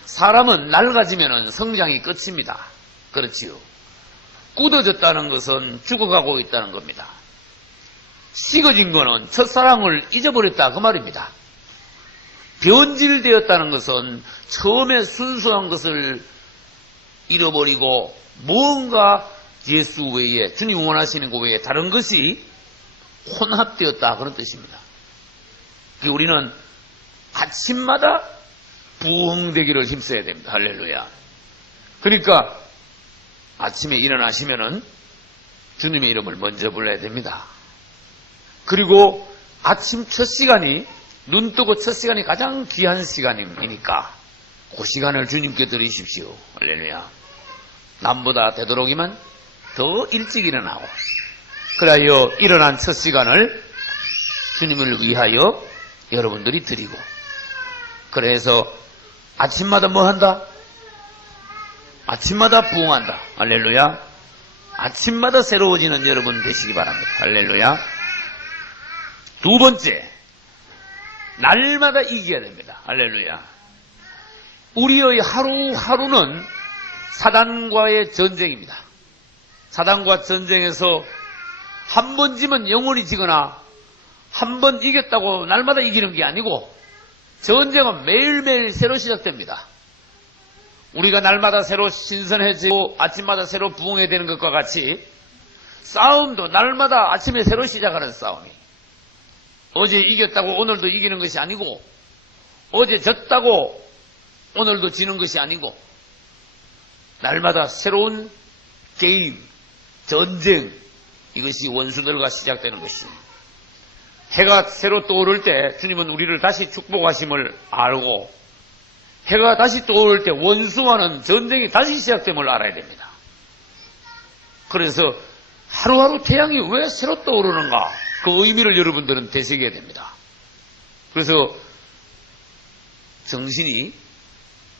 사람은 낡아지면 성장이 끝입니다. 그렇지요. 굳어졌다는 것은 죽어가고 있다는 겁니다. 식어진 것은 첫사랑을 잊어버렸다 그 말입니다. 변질되었다는 것은 처음에 순수한 것을 잃어버리고 무언가 예수 외에 주님 원하시는 것 외에 다른 것이 혼합되었다 그런 뜻입니다. 우리는 아침마다 부흥되기를 힘써야 됩니다. 할렐루야. 그러니까 아침에 일어나시면은 주님의 이름을 먼저 불러야 됩니다. 그리고 아침 첫 시간이 눈 뜨고 첫 시간이 가장 귀한 시간이니까 그 시간을 주님께 드리십시오. 할렐루야. 남보다 되도록이면 더 일찍 일어나고 그래야 일어난 첫 시간을 주님을 위하여 여러분들이 드리고 그래서 아침마다 뭐 한다? 아침마다 부흥한다. 할렐루야. 아침마다 새로워지는 여러분 되시기 바랍니다. 할렐루야. 두 번째, 날마다 이겨야 됩니다. 할렐루야. 우리의 하루하루는 사단과의 전쟁입니다. 사단과 전쟁에서 한 번 지면 영원히 지거나 한 번 이겼다고 날마다 이기는 게 아니고 전쟁은 매일매일 새로 시작됩니다. 우리가 날마다 새로 신선해지고 아침마다 새로 부흥해야 되는 것과 같이 싸움도 날마다 아침에 새로 시작하는 싸움이 어제 이겼다고 오늘도 이기는 것이 아니고 어제 졌다고 오늘도 지는 것이 아니고 날마다 새로운 게임, 전쟁 이것이 원수들과 시작되는 것입니다. 해가 새로 떠오를 때 주님은 우리를 다시 축복하심을 알고 해가 다시 떠오를 때 원수와는 전쟁이 다시 시작됨을 알아야 됩니다. 그래서 하루하루 태양이 왜 새로 떠오르는가 그 의미를 여러분들은 되새겨야 됩니다. 그래서 정신이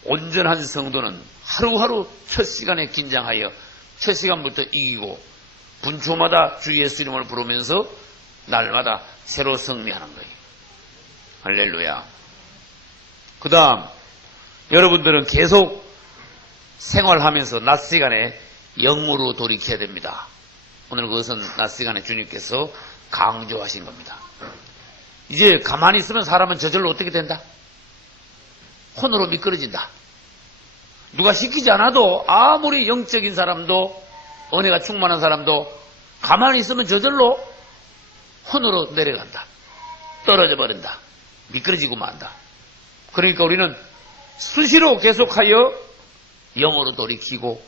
온전한 성도는 하루하루 첫 시간에 긴장하여 첫 시간부터 이기고 분초마다 주 예수 이름을 부르면서 날마다 새로 승리하는 거예요. 할렐루야. 그 다음 여러분들은 계속 생활하면서 낮 시간에 영으로 돌이켜야 됩니다. 오늘 그것은 낮 시간에 주님께서 강조하신 겁니다. 이제 가만히 있으면 사람은 저절로 어떻게 된다? 혼으로 미끄러진다. 누가 시키지 않아도 아무리 영적인 사람도 은혜가 충만한 사람도 가만히 있으면 저절로 혼으로 내려간다. 떨어져 버린다. 미끄러지고 만다. 그러니까 우리는 수시로 계속하여 영으로 돌이키고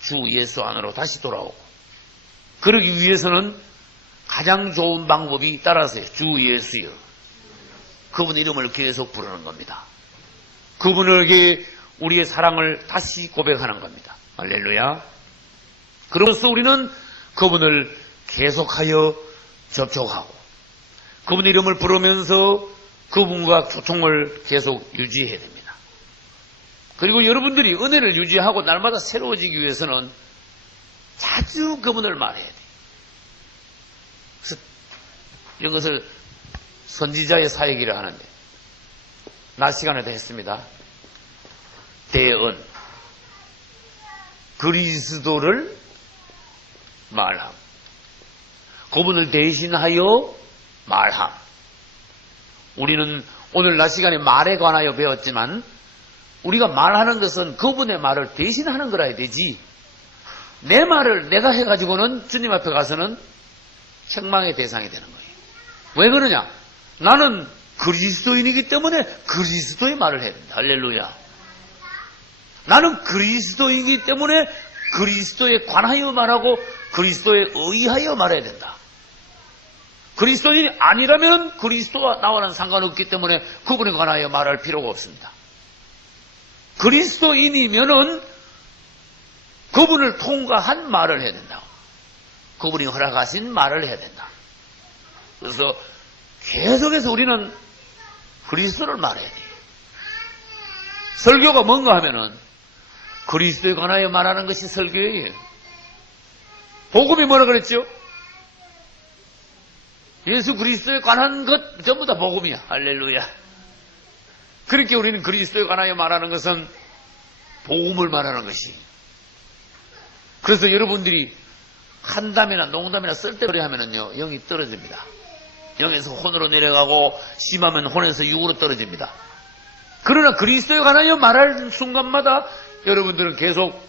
주 예수 안으로 다시 돌아오고 그러기 위해서는 가장 좋은 방법이 따라서요. 주 예수여. 그분 이름을 계속 부르는 겁니다. 그분에게 우리의 사랑을 다시 고백하는 겁니다. 할렐루야. 그러면서 우리는 그분을 계속하여 접촉하고 그분 이름을 부르면서 그분과 소통을 계속 유지해야 됩니다. 그리고 여러분들이 은혜를 유지하고 날마다 새로워지기 위해서는 자주 그분을 말해야 돼요. 그래서 이런 것을 선지자의 사역이라 하는데 낮 시간에도 했습니다. 대언 그리스도를 말함. 그분을 대신하여 말함. 우리는 오늘 낮 시간에 말에 관하여 배웠지만 우리가 말하는 것은 그분의 말을 대신하는 거라 되지 내 말을 내가 해가지고는 주님 앞에 가서는 책망의 대상이 되는 거예요. 왜 그러냐? 나는 그리스도인이기 때문에 그리스도의 말을 해야 된다. 할렐루야. 나는 그리스도이기 때문에 그리스도에 관하여 말하고 그리스도에 의하여 말해야 된다. 그리스도인이 아니라면 그리스도와 나와는 상관없기 때문에 그분에 관하여 말할 필요가 없습니다. 그리스도인이면은 그분을 통과한 말을 해야 된다. 그분이 허락하신 말을 해야 된다. 그래서 계속해서 우리는 그리스도를 말해야 돼. 설교가 뭔가 하면은 그리스도에 관하여 말하는 것이 설교예요. 복음이 뭐라 그랬죠? 예수 그리스도에 관한 것 전부 다 복음이야. 할렐루야. 그렇게 우리는 그리스도에 관하여 말하는 것은 복음을 말하는 것이. 그래서 여러분들이 한담이나 농담이나 쓸데없이 하면은요, 영이 떨어집니다. 영에서 혼으로 내려가고 심하면 혼에서 육으로 떨어집니다. 그러나 그리스도에 관하여 말할 순간마다 여러분들은 계속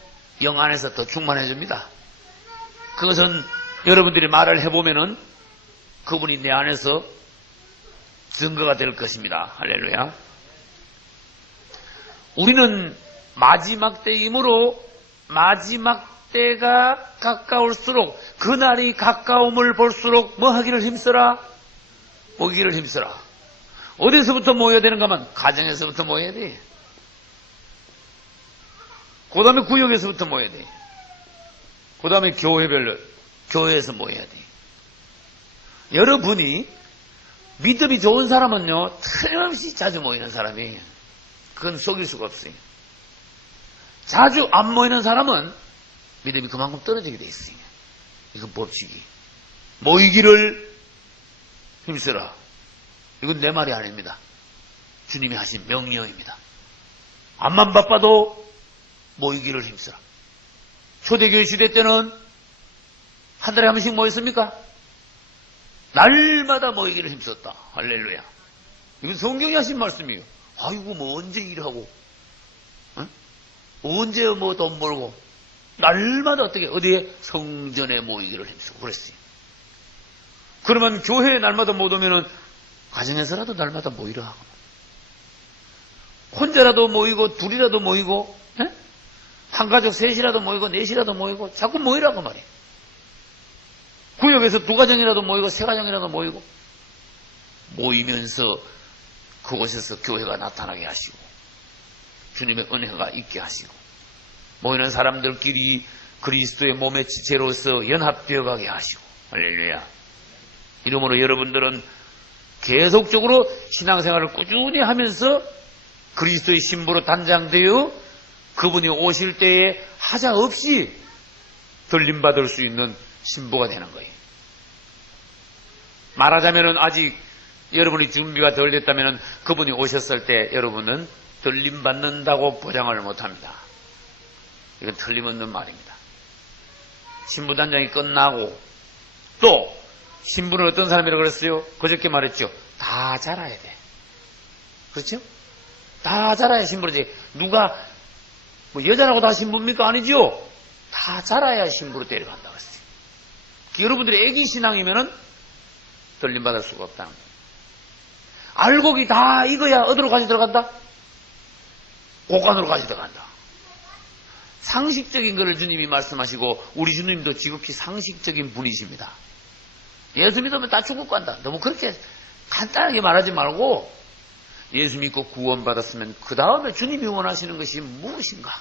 영 안에서 더 충만해집니다. 그것은 여러분들이 말을 해보면은 그분이 내 안에서 증거가 될 것입니다. 할렐루야. 우리는 마지막 때이므로 마지막 때가 가까울수록 그날이 가까움을 볼수록 뭐 하기를 힘써라? 모이기를 힘써라. 어디서부터 모여야 되는가 하면 가정에서부터 모여야 돼. 그 다음에 구역에서부터 모여야 돼. 그 다음에 교회별로 교회에서 모여야 돼. 여러분이 믿음이 좋은 사람은요 틀림없이 자주 모이는 사람이에요. 그건 속일 수가 없어요. 자주 안 모이는 사람은 믿음이 그만큼 떨어지게 돼 있어요. 이건 법칙이. 모이기를 힘쓰라. 이건 내 말이 아닙니다. 주님이 하신 명령입니다. 암만 바빠도 모이기를 힘쓰라. 초대교회 시대 때는 한 달에 한 번씩 모였습니까? 날마다 모이기를 힘썼다. 할렐루야. 이건 성경이 하신 말씀이에요. 아이고 뭐 언제 일하고 언제 뭐 돈 벌고 날마다 어떻게 어디에 성전에 모이기를 힘쓰고 그랬어요. 그러면 교회에 날마다 못 오면은 가정에서라도 날마다 모이라 하고 혼자라도 모이고 둘이라도 모이고 한 가족 셋이라도 모이고 넷이라도 모이고 자꾸 모이라고 말이에요. 구역에서 두 가정이라도 모이고 세 가정이라도 모이고 모이면서 그곳에서 교회가 나타나게 하시고 주님의 은혜가 있게 하시고 모이는 사람들끼리 그리스도의 몸의 지체로서 연합되어 가게 하시고 할렐루야. 이러므로 여러분들은 계속적으로 신앙생활을 꾸준히 하면서 그리스도의 신부로 단장되어 그분이 오실 때에 하자 없이 들림받을 수 있는 신부가 되는 거예요. 말하자면 아직 여러분이 준비가 덜 됐다면 그분이 오셨을 때 여러분은 들림받는다고 보장을 못합니다. 이건 틀림없는 말입니다. 신부단장이 끝나고 또 신부는 어떤 사람이라고 그랬어요? 그저께 말했죠. 다 자라야 돼. 그렇죠? 다 자라야 신부지. 누가 뭐 여자라고 다 신부입니까? 아니죠. 다 자라야 신부로 데려간다고 그랬어요. 여러분들이 애기 신앙이면은 들림받을 수가 없다는 거예요. 알곡이 다 익어야 어디로 가지 들어간다? 곡간으로 가지 들어간다. 상식적인 것을 주님이 말씀하시고 우리 주님도 지극히 상식적인 분이십니다. 예수 믿으면 다 천국 간다. 너무 그렇게 간단하게 말하지 말고 예수 믿고 구원받았으면 그 다음에 주님이 원하시는 것이 무엇인가?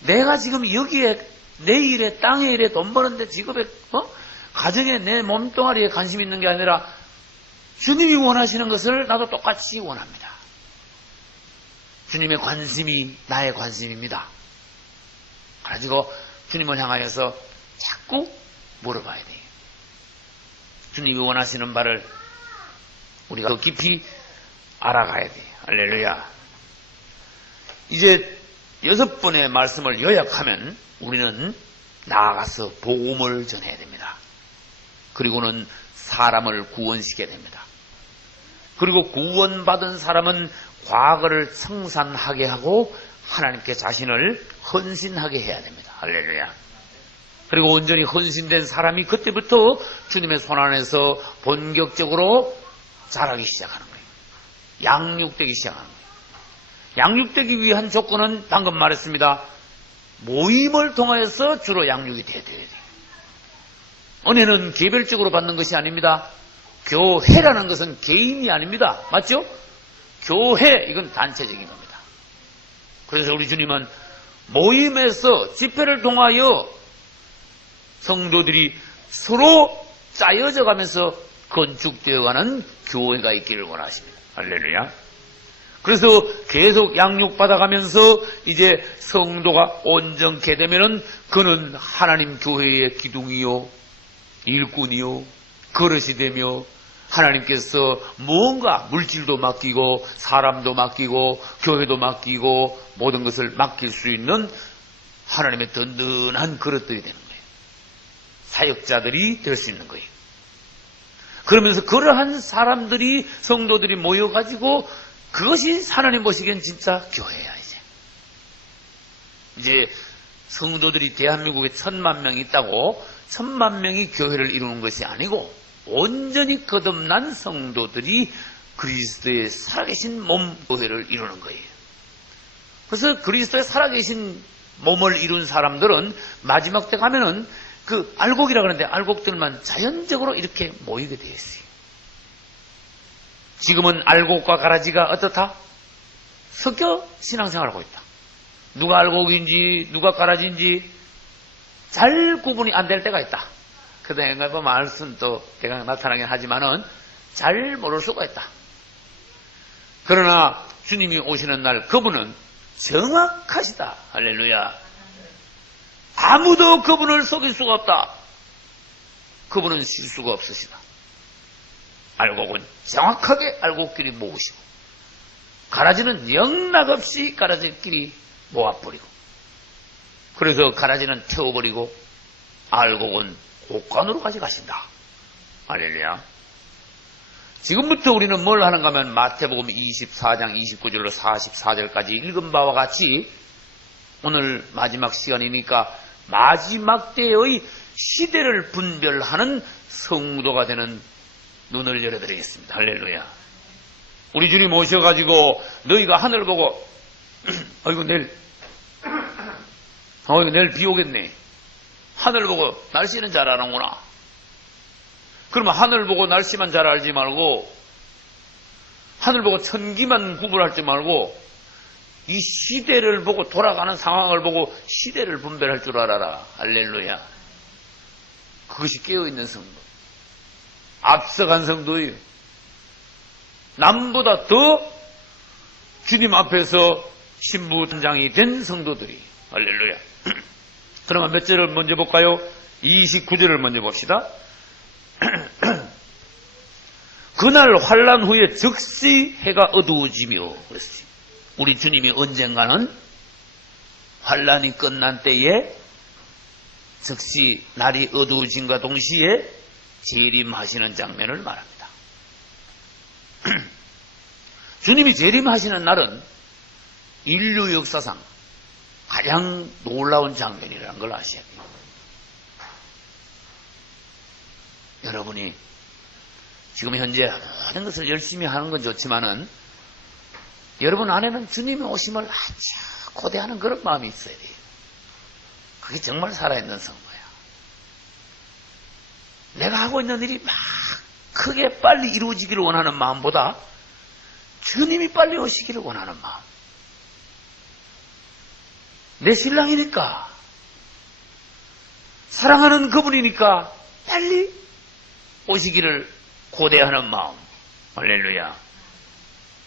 내가 지금 여기에 내 일에 땅의 일에 돈 버는데 직업에 가정에 내 몸뚱아리에 관심 있는 게 아니라 주님이 원하시는 것을 나도 똑같이 원합니다. 주님의 관심이 나의 관심입니다. 그래가지고 주님을 향하여서 자꾸 물어봐야 돼요. 주님이 원하시는 바를 우리가 더 깊이 알아가야 돼요. 할렐루야. 이제 6번의 말씀을 요약하면 우리는 나아가서 복음을 전해야 됩니다. 그리고는 사람을 구원시켜야 됩니다. 그리고 구원받은 사람은 과거를 청산하게 하고 하나님께 자신을 헌신하게 해야 됩니다. 할렐루야. 그리고 온전히 헌신된 사람이 그때부터 주님의 손안에서 본격적으로 자라기 시작하는 거예요. 양육되기 시작하는 거예요. 양육되기 위한 조건은 방금 말했습니다. 모임을 통하여서 주로 양육이 돼야 돼요. 은혜는 개별적으로 받는 것이 아닙니다. 교회라는 것은 개인이 아닙니다. 맞죠? 교회, 이건 단체적인 겁니다. 그래서 우리 주님은 모임에서 집회를 통하여 성도들이 서로 짜여져 가면서 건축되어가는 교회가 있기를 원하십니다. 할렐루야. 그래서 계속 양육받아가면서 이제 성도가 온전케 되면은 그는 하나님 교회의 기둥이요, 일꾼이요, 그릇이 되며 하나님께서 뭔가 물질도 맡기고 사람도 맡기고 교회도 맡기고 모든 것을 맡길 수 있는 하나님의 든든한 그릇들이 되는 거예요. 사역자들이 될 수 있는 거예요. 그러면서 그러한 사람들이 성도들이 모여가지고 그것이 하나님 보시기엔 진짜 교회야. 이제 성도들이 대한민국에 1000만 명이 있다고 1000만 명이 교회를 이루는 것이 아니고 온전히 거듭난 성도들이 그리스도의 살아계신 몸 교회를 이루는 거예요. 그래서 그리스도의 살아계신 몸을 이룬 사람들은 마지막 때 가면은 그 알곡이라 그러는데 알곡들만 자연적으로 이렇게 모이게 되어 있어요. 지금은 알곡과 가라지가 어떻다? 섞여 신앙생활을 하고 있다. 누가 알곡인지 누가 가라지인지 잘 구분이 안 될 때가 있다. 그다음에 보면 알 수는 또 대강 나타나긴 하지만은 잘 모를 수가 있다. 그러나 주님이 오시는 날 그분은 정확하시다. 할렐루야. 아무도 그분을 속일 수가 없다. 그분은 실수가 없으시다. 알곡은 정확하게 알곡끼리 모으시고 가라지는 영락없이 가라지끼리 모아버리고 그래서 가라지는 태워버리고 알곡은 곳간으로 가져가신다. 할렐루야. 지금부터 우리는 뭘 하는가 하면 마태복음 24장 29절로 44절까지 읽은 바와 같이 오늘 마지막 시간이니까 마지막 때의 시대를 분별하는 성도가 되는 눈을 열어드리겠습니다. 할렐루야. 우리 주님 오셔가지고 너희가 하늘 보고 아이고 내일 비 오겠네. 하늘 보고 날씨는 잘 아는구나. 그러면 하늘 보고 날씨만 잘 알지 말고 하늘 보고 천기만 구분할지 말고 이 시대를 보고 돌아가는 상황을 보고 시대를 분별할 줄 알아라. 할렐루야. 그것이 깨어있는 성도. 앞서간 성도예요. 남보다 더 주님 앞에서 신부단장이 된 성도들이. 할렐루야. 그러면 몇 절을 먼저 볼까요? 29절을 먼저 봅시다. 그날 환난 후에 즉시 해가 어두워지며 그랬어요. 우리 주님이 언젠가는 환난이 끝난 때에 즉시 날이 어두워짐과 동시에 재림하시는 장면을 말합니다. 주님이 재림하시는 날은 인류 역사상 가장 놀라운 장면이라는 걸 아셔야 돼요. 여러분이 지금 현재 모든 것을 열심히 하는 건 좋지만은 여러분 안에는 주님의 오심을 아주 고대하는 그런 마음이 있어야 돼요. 그게 정말 살아있는 성도야. 내가 하고 있는 일이 막 크게 빨리 이루어지기를 원하는 마음보다 주님이 빨리 오시기를 원하는 마음. 내 신랑이니까 사랑하는 그분이니까 빨리 오시기를 고대하는 마음. 할렐루야.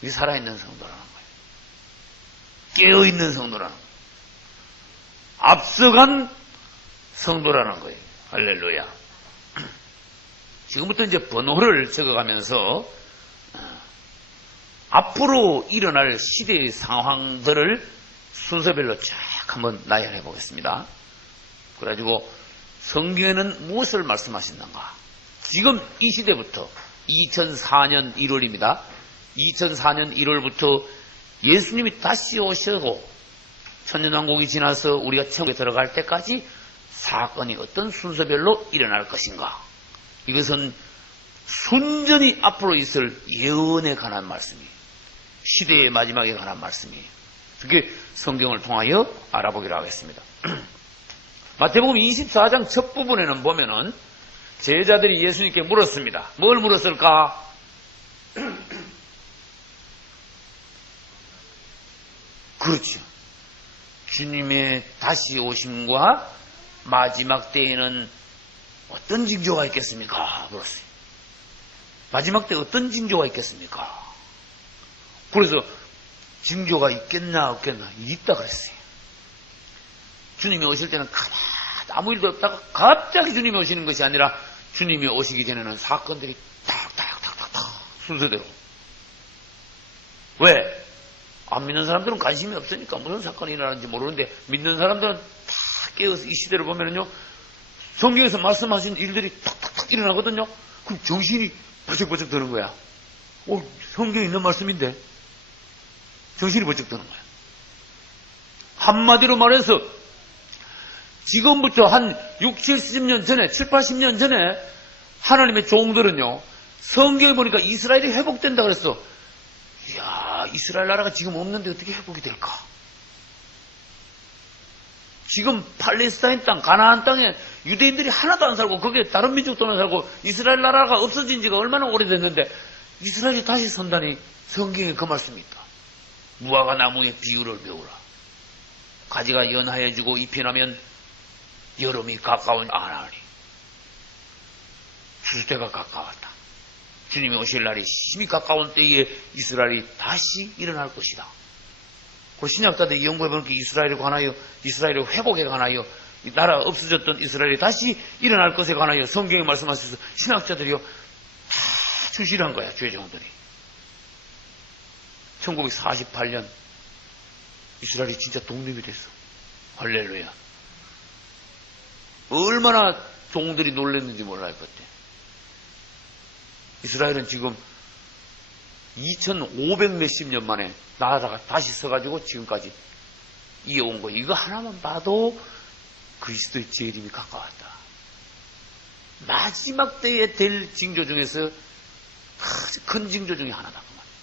이게 살아있는 성도라는 거예요. 깨어있는 성도라는 거예요. 앞서간 성도라는 거예요. 할렐루야. 지금부터 이제 번호를 적어가면서 앞으로 일어날 시대의 상황들을 순서별로 쫙 한번 나열해 보겠습니다. 그래가지고 성경에는 무엇을 말씀하신단가? 지금 이 시대부터 2004년 1월입니다. 2004년 1월부터 예수님이 다시 오시고 천년왕국이 지나서 우리가 천국에 들어갈 때까지 사건이 어떤 순서별로 일어날 것인가? 이것은 순전히 앞으로 있을 예언에 관한 말씀이에요. 시대의 마지막에 관한 말씀이에요. 그게 성경을 통하여 알아보기로 하겠습니다. 마태복음 24장 첫 부분에는 보면은 제자들이 예수님께 물었습니다. 뭘 물었을까? 그렇죠. 주님의 다시 오심과 마지막 때에는 어떤 징조가 있겠습니까? 물었어요. 마지막 때 어떤 징조가 있겠습니까? 그래서 징조가 있겠나 없겠나? 있다 그랬어요. 주님이 오실 때는 가만 아무 일도 없다가 갑자기 주님이 오시는 것이 아니라 주님이 오시기 전에는 사건들이 탁탁탁탁탁 순서대로. 왜? 안 믿는 사람들은 관심이 없으니까 무슨 사건이 일어나는지 모르는데 믿는 사람들은 다 깨어서 이 시대를 보면은요, 성경에서 말씀하신 일들이 탁탁탁 일어나거든요. 그럼 정신이 버쩍버쩍 드는 거야. 성경에 있는 말씀인데 정신이 버쩍 드는 거야. 한마디로 말해서 지금부터 한 60, 70년 전에, 7, 80년 전에 하나님의 종들은요, 성경에 보니까 이스라엘이 회복된다 그랬어. 이야, 이스라엘 나라가 지금 없는데 어떻게 회복이 될까? 지금 팔레스타인 땅, 가나안 땅에 유대인들이 하나도 안 살고 거기에 다른 민족들만 살고 이스라엘 나라가 없어진 지가 얼마나 오래됐는데 이스라엘이 다시 선다니 성경에 그 말씀이 있다. 무화과 나무의 비유를 배우라. 가지가 연하여지고 잎이 나면 여름이 가까운 아나니 줄 때가 가까웠다. 주님이 오실 날이 심히 가까운 때에 이스라엘이 다시 일어날 것이다. 그 신약자들이 연구해보니까 이스라엘에 관하여, 이스라엘의 회복에 관하여, 이 나라 없어졌던 이스라엘이 다시 일어날 것에 관하여 성경에 말씀하셔서 신학자들이요 다 출시를 한 거야. 주의 종들이 1948년 이스라엘이 진짜 독립이 됐어. 할렐루야. 얼마나 종들이 놀랐는지 몰라요. 그때 이스라엘은 지금 2500 몇십 년 만에 나라가 다시 서가지고 지금까지 이어온 거. 이거 하나만 봐도 그리스도의 재림이 가까웠다. 마지막 때에 될 징조 중에서 아주 큰 징조 중에 하나다. 그 말이에요.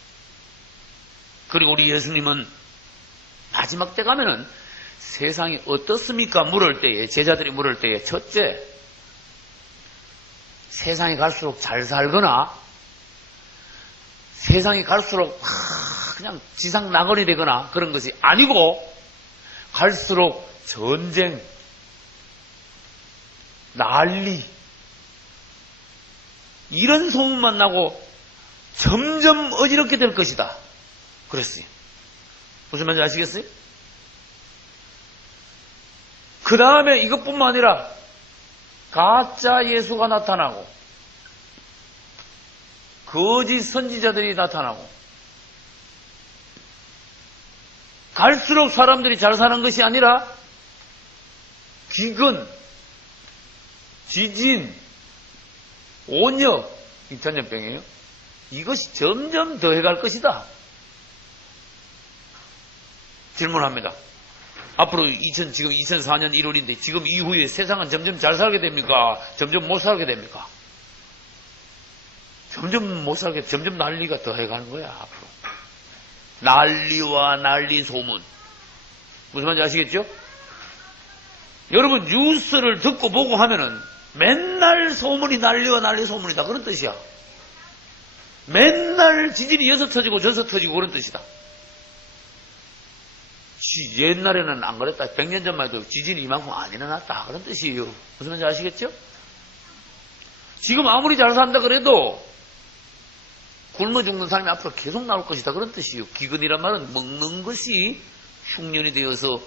그리고 우리 예수님은 마지막 때 가면은 세상이 어떻습니까? 물을 때에, 제자들이 물을 때에, 첫째, 세상이 갈수록 잘 살거나 세상이 갈수록 그냥 지상 낙원이 되거나 그런 것이 아니고 갈수록 전쟁, 난리 이런 소문만 나고 점점 어지럽게 될 것이다. 그랬어요. 무슨 말인지 아시겠어요? 그 다음에 이것뿐만 아니라 가짜 예수가 나타나고 거짓 선지자들이 나타나고 갈수록 사람들이 잘 사는 것이 아니라 기근, 지진, 온역, 전염병이에요. 이것이 점점 더해갈 것이다. 질문합니다. 앞으로 지금 2004년 1월인데 지금 이후에 세상은 점점 잘 살게 됩니까? 점점 못 살게 됩니까? 점점 못 살게, 점점 난리가 더해가는 거야, 앞으로. 난리와 난리 소문. 무슨 말인지 아시겠죠? 여러분, 뉴스를 듣고 보고 하면은 맨날 소문이 난리와 난리 소문이다. 그런 뜻이야. 맨날 지진이 여기서 터지고 저기서 터지고 그런 뜻이다. 옛날에는 안 그랬다. 100년 전만 해도 지진이 이만큼 안 일어났다. 그런 뜻이에요. 무슨 말인지 아시겠죠? 지금 아무리 잘 산다 그래도 굶어 죽는 사람이 앞으로 계속 나올 것이다. 그런 뜻이에요. 기근이란 말은 먹는 것이 흉년이 되어서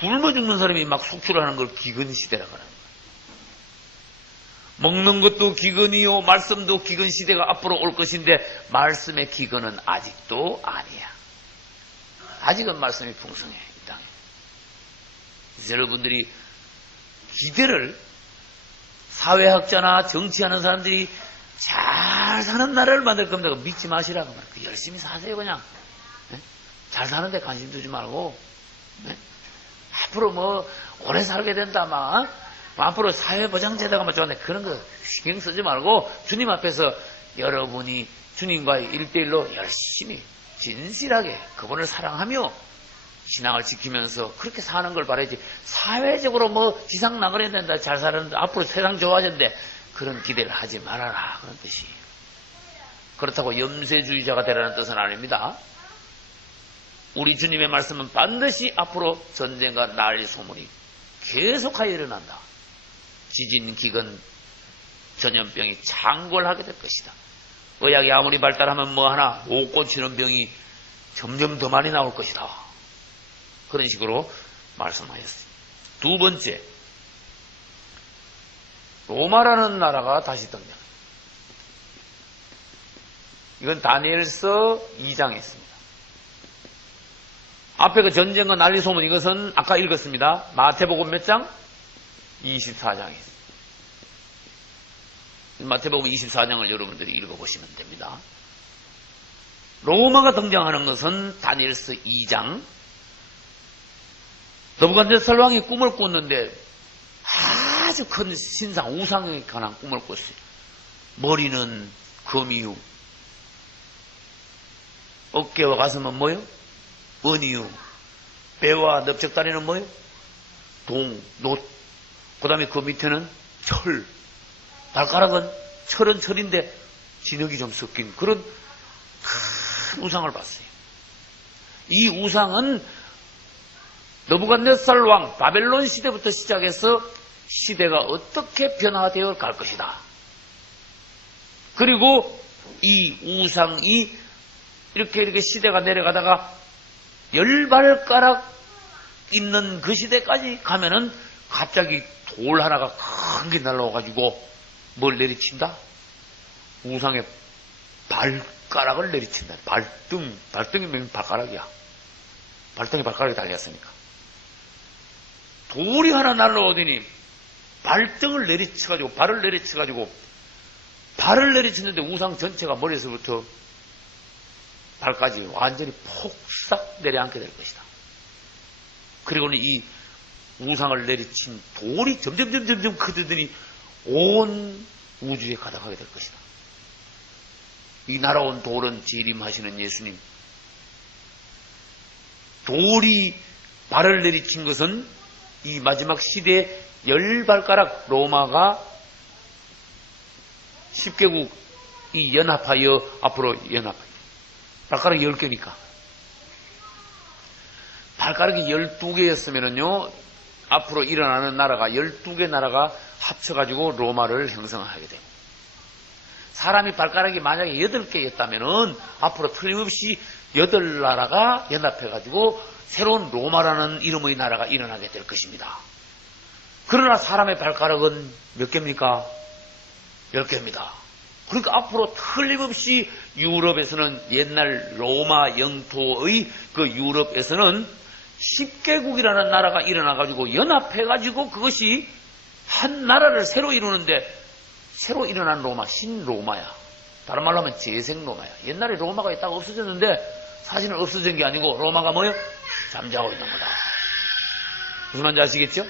굶어 죽는 사람이 막 속출을 하는 걸 기근 시대라고 하는 거예요. 먹는 것도 기근이요, 말씀도 기근 시대가 앞으로 올 것인데 말씀의 기근은 아직도 아니야. 아직은 말씀이 풍성해, 이 땅에. 그래서 여러분들이 기대를 사회학자나 정치하는 사람들이 잘 사는 나라를 만들 겁니다. 믿지 마시라고 말이에요. 열심히 사세요, 그냥. 네? 잘 사는데 관심 두지 말고. 네? 앞으로 뭐 오래 살게 된다, 막. 앞으로 사회보장제도가 막 좋은데 그런 거 신경 쓰지 말고 주님 앞에서 여러분이 주님과의 1대1로 열심히 진실하게 그분을 사랑하며 신앙을 지키면서 그렇게 사는 걸 바라야지. 사회적으로 뭐 지상 나가야 된다, 잘 사는데 앞으로 세상 좋아졌는데 그런 기대를 하지 말아라, 그런 뜻이에요. 그렇다고 염세주의자가 되라는 뜻은 아닙니다. 우리 주님의 말씀은 반드시 앞으로 전쟁과 난리 소문이 계속하여 일어난다. 지진, 기근, 전염병이 창궐하게 될 것이다. 의학이 아무리 발달하면 뭐하나 못 고치는 병이 점점 더 많이 나올 것이다. 그런 식으로 말씀하였습니다. 두 번째, 로마라는 나라가 다시 등장. 이건 다니엘서 2장에 있습니다. 앞에 그 전쟁과 난리 소문, 이것은 아까 읽었습니다. 마태복음 몇 장? 24장에 있습니다. 마태복음 24장을 여러분들이 읽어보시면 됩니다. 로마가 등장하는 것은 다니엘서 2장. 느부갓네살 왕이 꿈을 꿨는데 아주 큰 신상, 우상에 관한 꿈을 꿨어요. 머리는 금이요, 어깨와 가슴은 뭐요? 은이요, 배와 넓적다리는 뭐요? 동, 놋. 그 다음에 그 밑에는 철. 발가락은 철은 철인데 진흙이 좀 섞인 그런 큰 우상을 봤어요. 이 우상은 느부갓네살 왕 바벨론 시대부터 시작해서 시대가 어떻게 변화되어 갈 것이다. 그리고 이 우상이 이렇게 시대가 내려가다가 10발가락 있는 그 시대까지 가면은 갑자기 돌 하나가 큰 게 날라와가지고 뭘 내리친다? 우상의 발가락을 내리친다. 발등이면 발가락이야. 발등에 발가락이 달렸으니까. 돌이 하나 날라오더니 발등을 내리쳐가지고, 발을 내리쳐가지고, 발을 내리치는데 우상 전체가 머리에서부터 발까지 완전히 폭삭 내려앉게 될 것이다. 그리고는 이 우상을 내리친 돌이 점점 커지더니 온 우주에 가득하게 될 것이다. 이 날아온 돌은 재림하시는 예수님. 돌이 발을 내리친 것은 이 마지막 시대에 10발가락 로마가 10개국이 연합하여 앞으로 연합해요. 발가락이 10개니까. 발가락이 12개였으면요, 앞으로 일어나는 나라가 12개 나라가 합쳐가지고 로마를 형성하게 됩니다. 사람이 발가락이 만약에 8개였다면은 앞으로 틀림없이 8나라가 연합해가지고 새로운 로마라는 이름의 나라가 일어나게 될 것입니다. 그러나 사람의 발가락은 몇 개입니까? 10개입니다. 그러니까 앞으로 틀림없이 유럽에서는, 옛날 로마 영토의 그 유럽에서는 10개국이라는 나라가 일어나가지고 연합해가지고 그것이 한 나라를 새로 이루는데, 새로 일어난 로마, 신로마야. 다른 말로 하면 재생로마야. 옛날에 로마가 있다가 없어졌는데 사실은 없어진 게 아니고 로마가 뭐예요? 잠자고 있는 거다. 무슨 말인지 아시겠죠?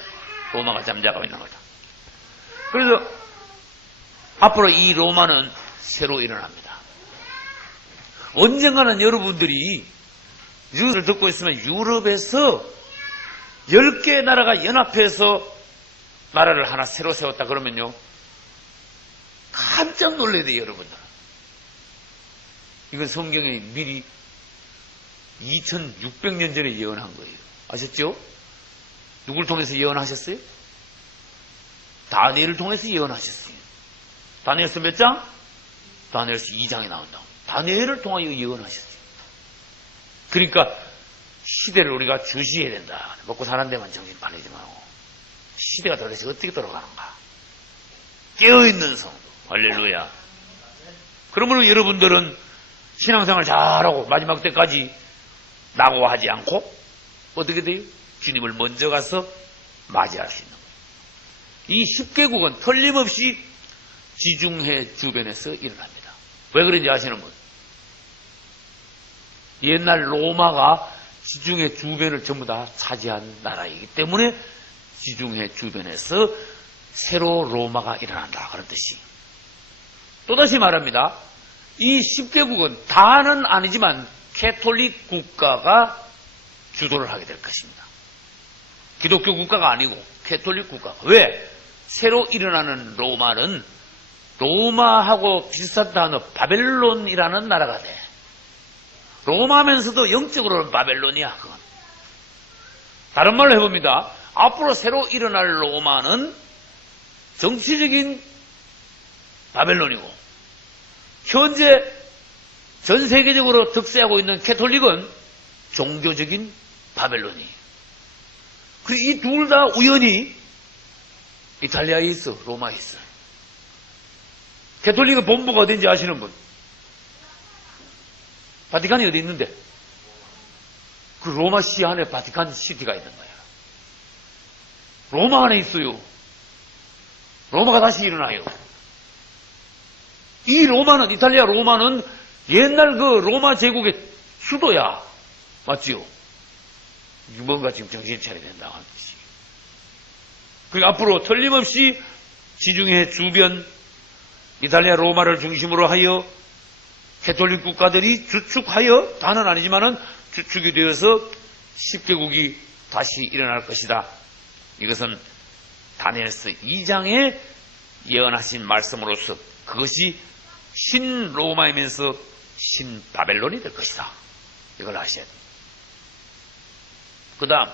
로마가 잠자고 있는 거다. 그래서 앞으로 이 로마는 새로 일어납니다. 언젠가는 여러분들이 뉴스를 듣고 있으면 유럽에서 10개의 나라가 연합해서 나라를 하나 새로 세웠다 그러면요, 깜짝 놀라야 돼요, 여러분들. 이건 성경에 미리 2600년 전에 예언한 거예요. 아셨죠? 누굴 통해서 예언하셨어요? 다니엘을 통해서 예언하셨어요. 다니엘서 몇 장? 다니엘서 2장에 나온다고. 다니엘을 통하여 예언하셨어요. 그러니까 시대를 우리가 주시해야 된다. 먹고 사는 데만 정신 팔리지 말고 시대가 도대체 어떻게 돌아가는가. 깨어있는 성도. 할렐루야. 그러면 여러분들은 신앙생활 잘하고 마지막 때까지 낙오하지 않고 어떻게 돼요? 주님을 먼저 가서 맞이할 수 있는 거예요. 이 10개국은 틀림없이 지중해 주변에서 일어납니다. 왜 그런지 아시는 분? 옛날 로마가 지중해 주변을 전부 다 차지한 나라이기 때문에 지중해 주변에서 새로 로마가 일어난다, 그런 뜻이. 또다시 말합니다. 이 10개국은 다는 아니지만 캐톨릭 국가가 주도를 하게 될 것입니다. 기독교 국가가 아니고 캐톨릭 국가가. 왜? 새로 일어나는 로마는 로마하고 비슷한 단어 바벨론이라는 나라가 돼. 로마면서도 영적으로는 바벨론이야. 그건. 다른 말로 해봅니다. 앞으로 새로 일어날 로마는 정치적인 바벨론이고, 현재 전 세계적으로 득세하고 있는 캐톨릭은 종교적인 바벨론이에요. 그리고 이 둘 다 우연히 이탈리아에 있어, 로마에 있어. 캐톨릭의 본부가 어딘지 아시는 분? 바티칸이 어디 있는데? 그 로마시 안에 바티칸 시티가 있는 거야. 로마 안에 있어요. 로마가 다시 일어나요. 이 로마는, 이탈리아 로마는 옛날 그 로마 제국의 수도야. 맞지요? 뭔가 지금 정신 차려야 된다고 하는 것이. 그리고 앞으로 틀림없이 지중해 주변 이탈리아 로마를 중심으로 하여 캐톨릭 국가들이 주축하여, 다는 아니지만은 주축이 되어서 10개국이 다시 일어날 것이다. 이것은 다니엘서 2장에 예언하신 말씀으로서 그것이 신로마이면서 신바벨론이 될 것이다. 이걸 아셔야 됩니다. 그 다음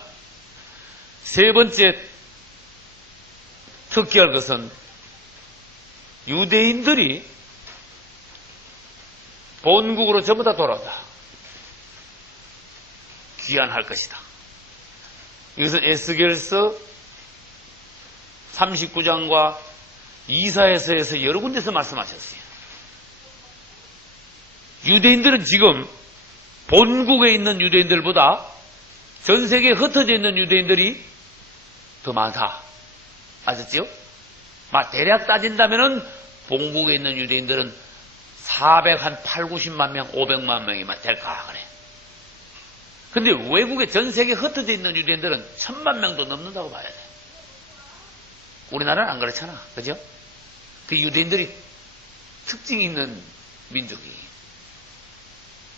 세 번째 특기할 것은 유대인들이 본국으로 전부 다 돌아온다. 귀환할 것이다. 이것은 에스겔서 39장과 이사야서에서 여러 군데서 말씀하셨어요. 유대인들은 지금 본국에 있는 유대인들보다 전 세계에 흩어져 있는 유대인들이 더 많다. 아셨지요? 대략 따진다면은 본국에 있는 유대인들은 480만 명, 500만 명이만 될까 그래. 근데 외국에 전 세계에 흩어져 있는 유대인들은 1000만 명도 넘는다고 봐야 돼. 우리나라는 안 그렇잖아. 그죠? 그 유대인들이 특징이 있는 민족이.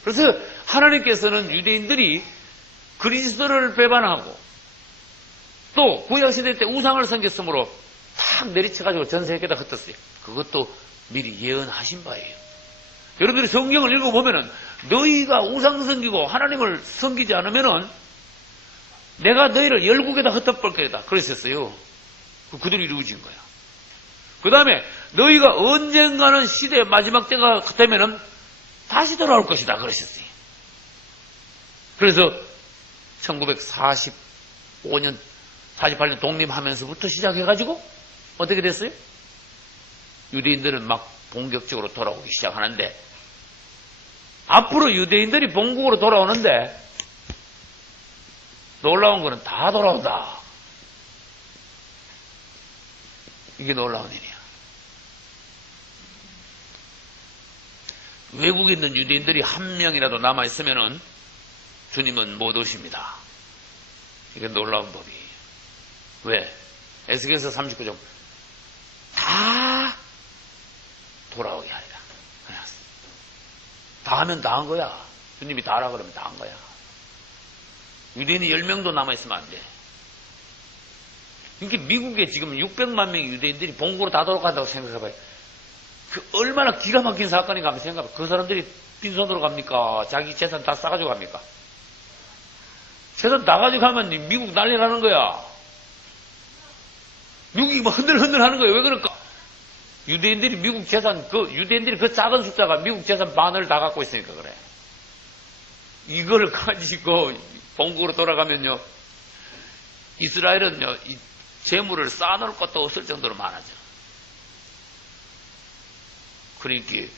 그래서 하나님께서는 유대인들이 그리스도를 배반하고 또 구약시대 때 우상을 섬겼으므로 탁 내리쳐가지고 전 세계에다 흩었어요. 그것도 미리 예언하신 바예요. 여러분들이 성경을 읽어보면은 너희가 우상 섬기고 하나님을 섬기지 않으면은 내가 너희를 열국에다 흩어볼 거다. 그랬었어요. 그대로 이루어진 거야. 그 다음에 너희가 언젠가는 시대의 마지막 때가 되면은 다시 돌아올 것이다. 그러셨어요. 그래서 1945년, 48년 독립하면서부터 시작해가지고 어떻게 됐어요? 유대인들은 막 본격적으로 돌아오기 시작하는데 앞으로 유대인들이 본국으로 돌아오는데 놀라운 거는 다 돌아온다. 이게 놀라운 일이야. 외국에 있는 유대인들이 한 명이라도 남아있으면은 주님은 못 오십니다. 이게 놀라운 법이에요. 왜? 에스겔서 39장 다 돌아오게 하리라. 다 하면 다 한 거야. 주님이 다 하라 그러면 다 한 거야. 유대인이 10명도 남아있으면 안 돼. 그러니까 미국에 지금 600만 명의 유대인들이 본국으로 다 돌아간다고 생각해봐요. 그 얼마나 기가 막힌 사건인가 한번 생각해봐요. 그 사람들이 빈손으로 갑니까? 자기 재산 다 싸가지고 갑니까? 재산 다 가지고 가면 미국 난리 나는 거야. 미국이 뭐 흔들흔들 하는 거예요. 왜 그럴까? 유대인들이 미국 재산, 유대인들이 그 작은 숫자가 미국 재산 반을 다 갖고 있으니까 그래. 이걸 가지고 본국으로 돌아가면요, 이스라엘은요, 이 재물을 쌓아놓을 것도 없을 정도로 많아져. 그러니까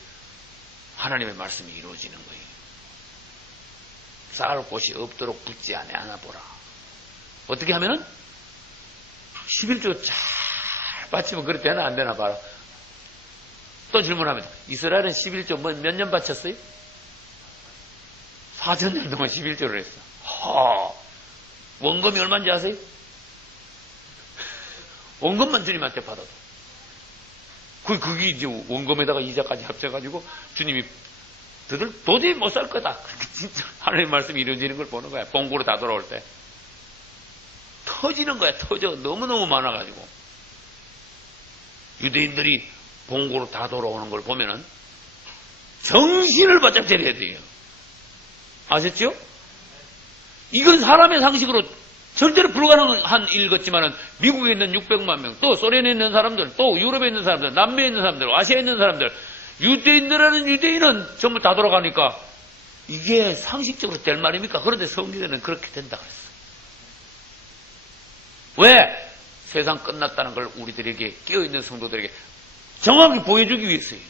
하나님의 말씀이 이루어지는 거예요. 쌓을 곳이 없도록 붙지 않아 보라. 어떻게 하면은 11조 잘 바치면 그래 되나 안 되나 봐라. 또 질문하면 이스라엘은 11조 몇 년 바쳤어요? 4,000년 동안 11조를 했어. 원금이 얼마인지 아세요? 원금만 주님한테 받아도. 그게 이제 원금에다가 이자까지 합쳐가지고 주님이 도저히 못 살 거다. 진짜 하나님의 말씀이 이루어지는 걸 보는 거야. 본국으로 다 돌아올 때. 터지는 거야. 터져. 너무너무 많아가지고. 유대인들이 본국으로 다 돌아오는 걸 보면은 정신을 바짝 차려야 돼요. 아셨죠? 이건 사람의 상식으로 절대로 불가능한 일 같지만은 미국에 있는 600만 명, 또 소련에 있는 사람들, 또 유럽에 있는 사람들, 남미에 있는 사람들, 아시아에 있는 사람들, 유대인들하는 유대인은 전부 다 돌아가니까 이게 상식적으로 될 말입니까? 그런데 성경에는 그렇게 된다 그랬어. 왜? 세상 끝났다는 걸 우리들에게, 깨어있는 성도들에게 정확히 보여주기 위해서예요.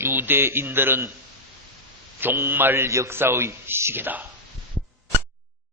유대인들은 종말 역사의 시계다.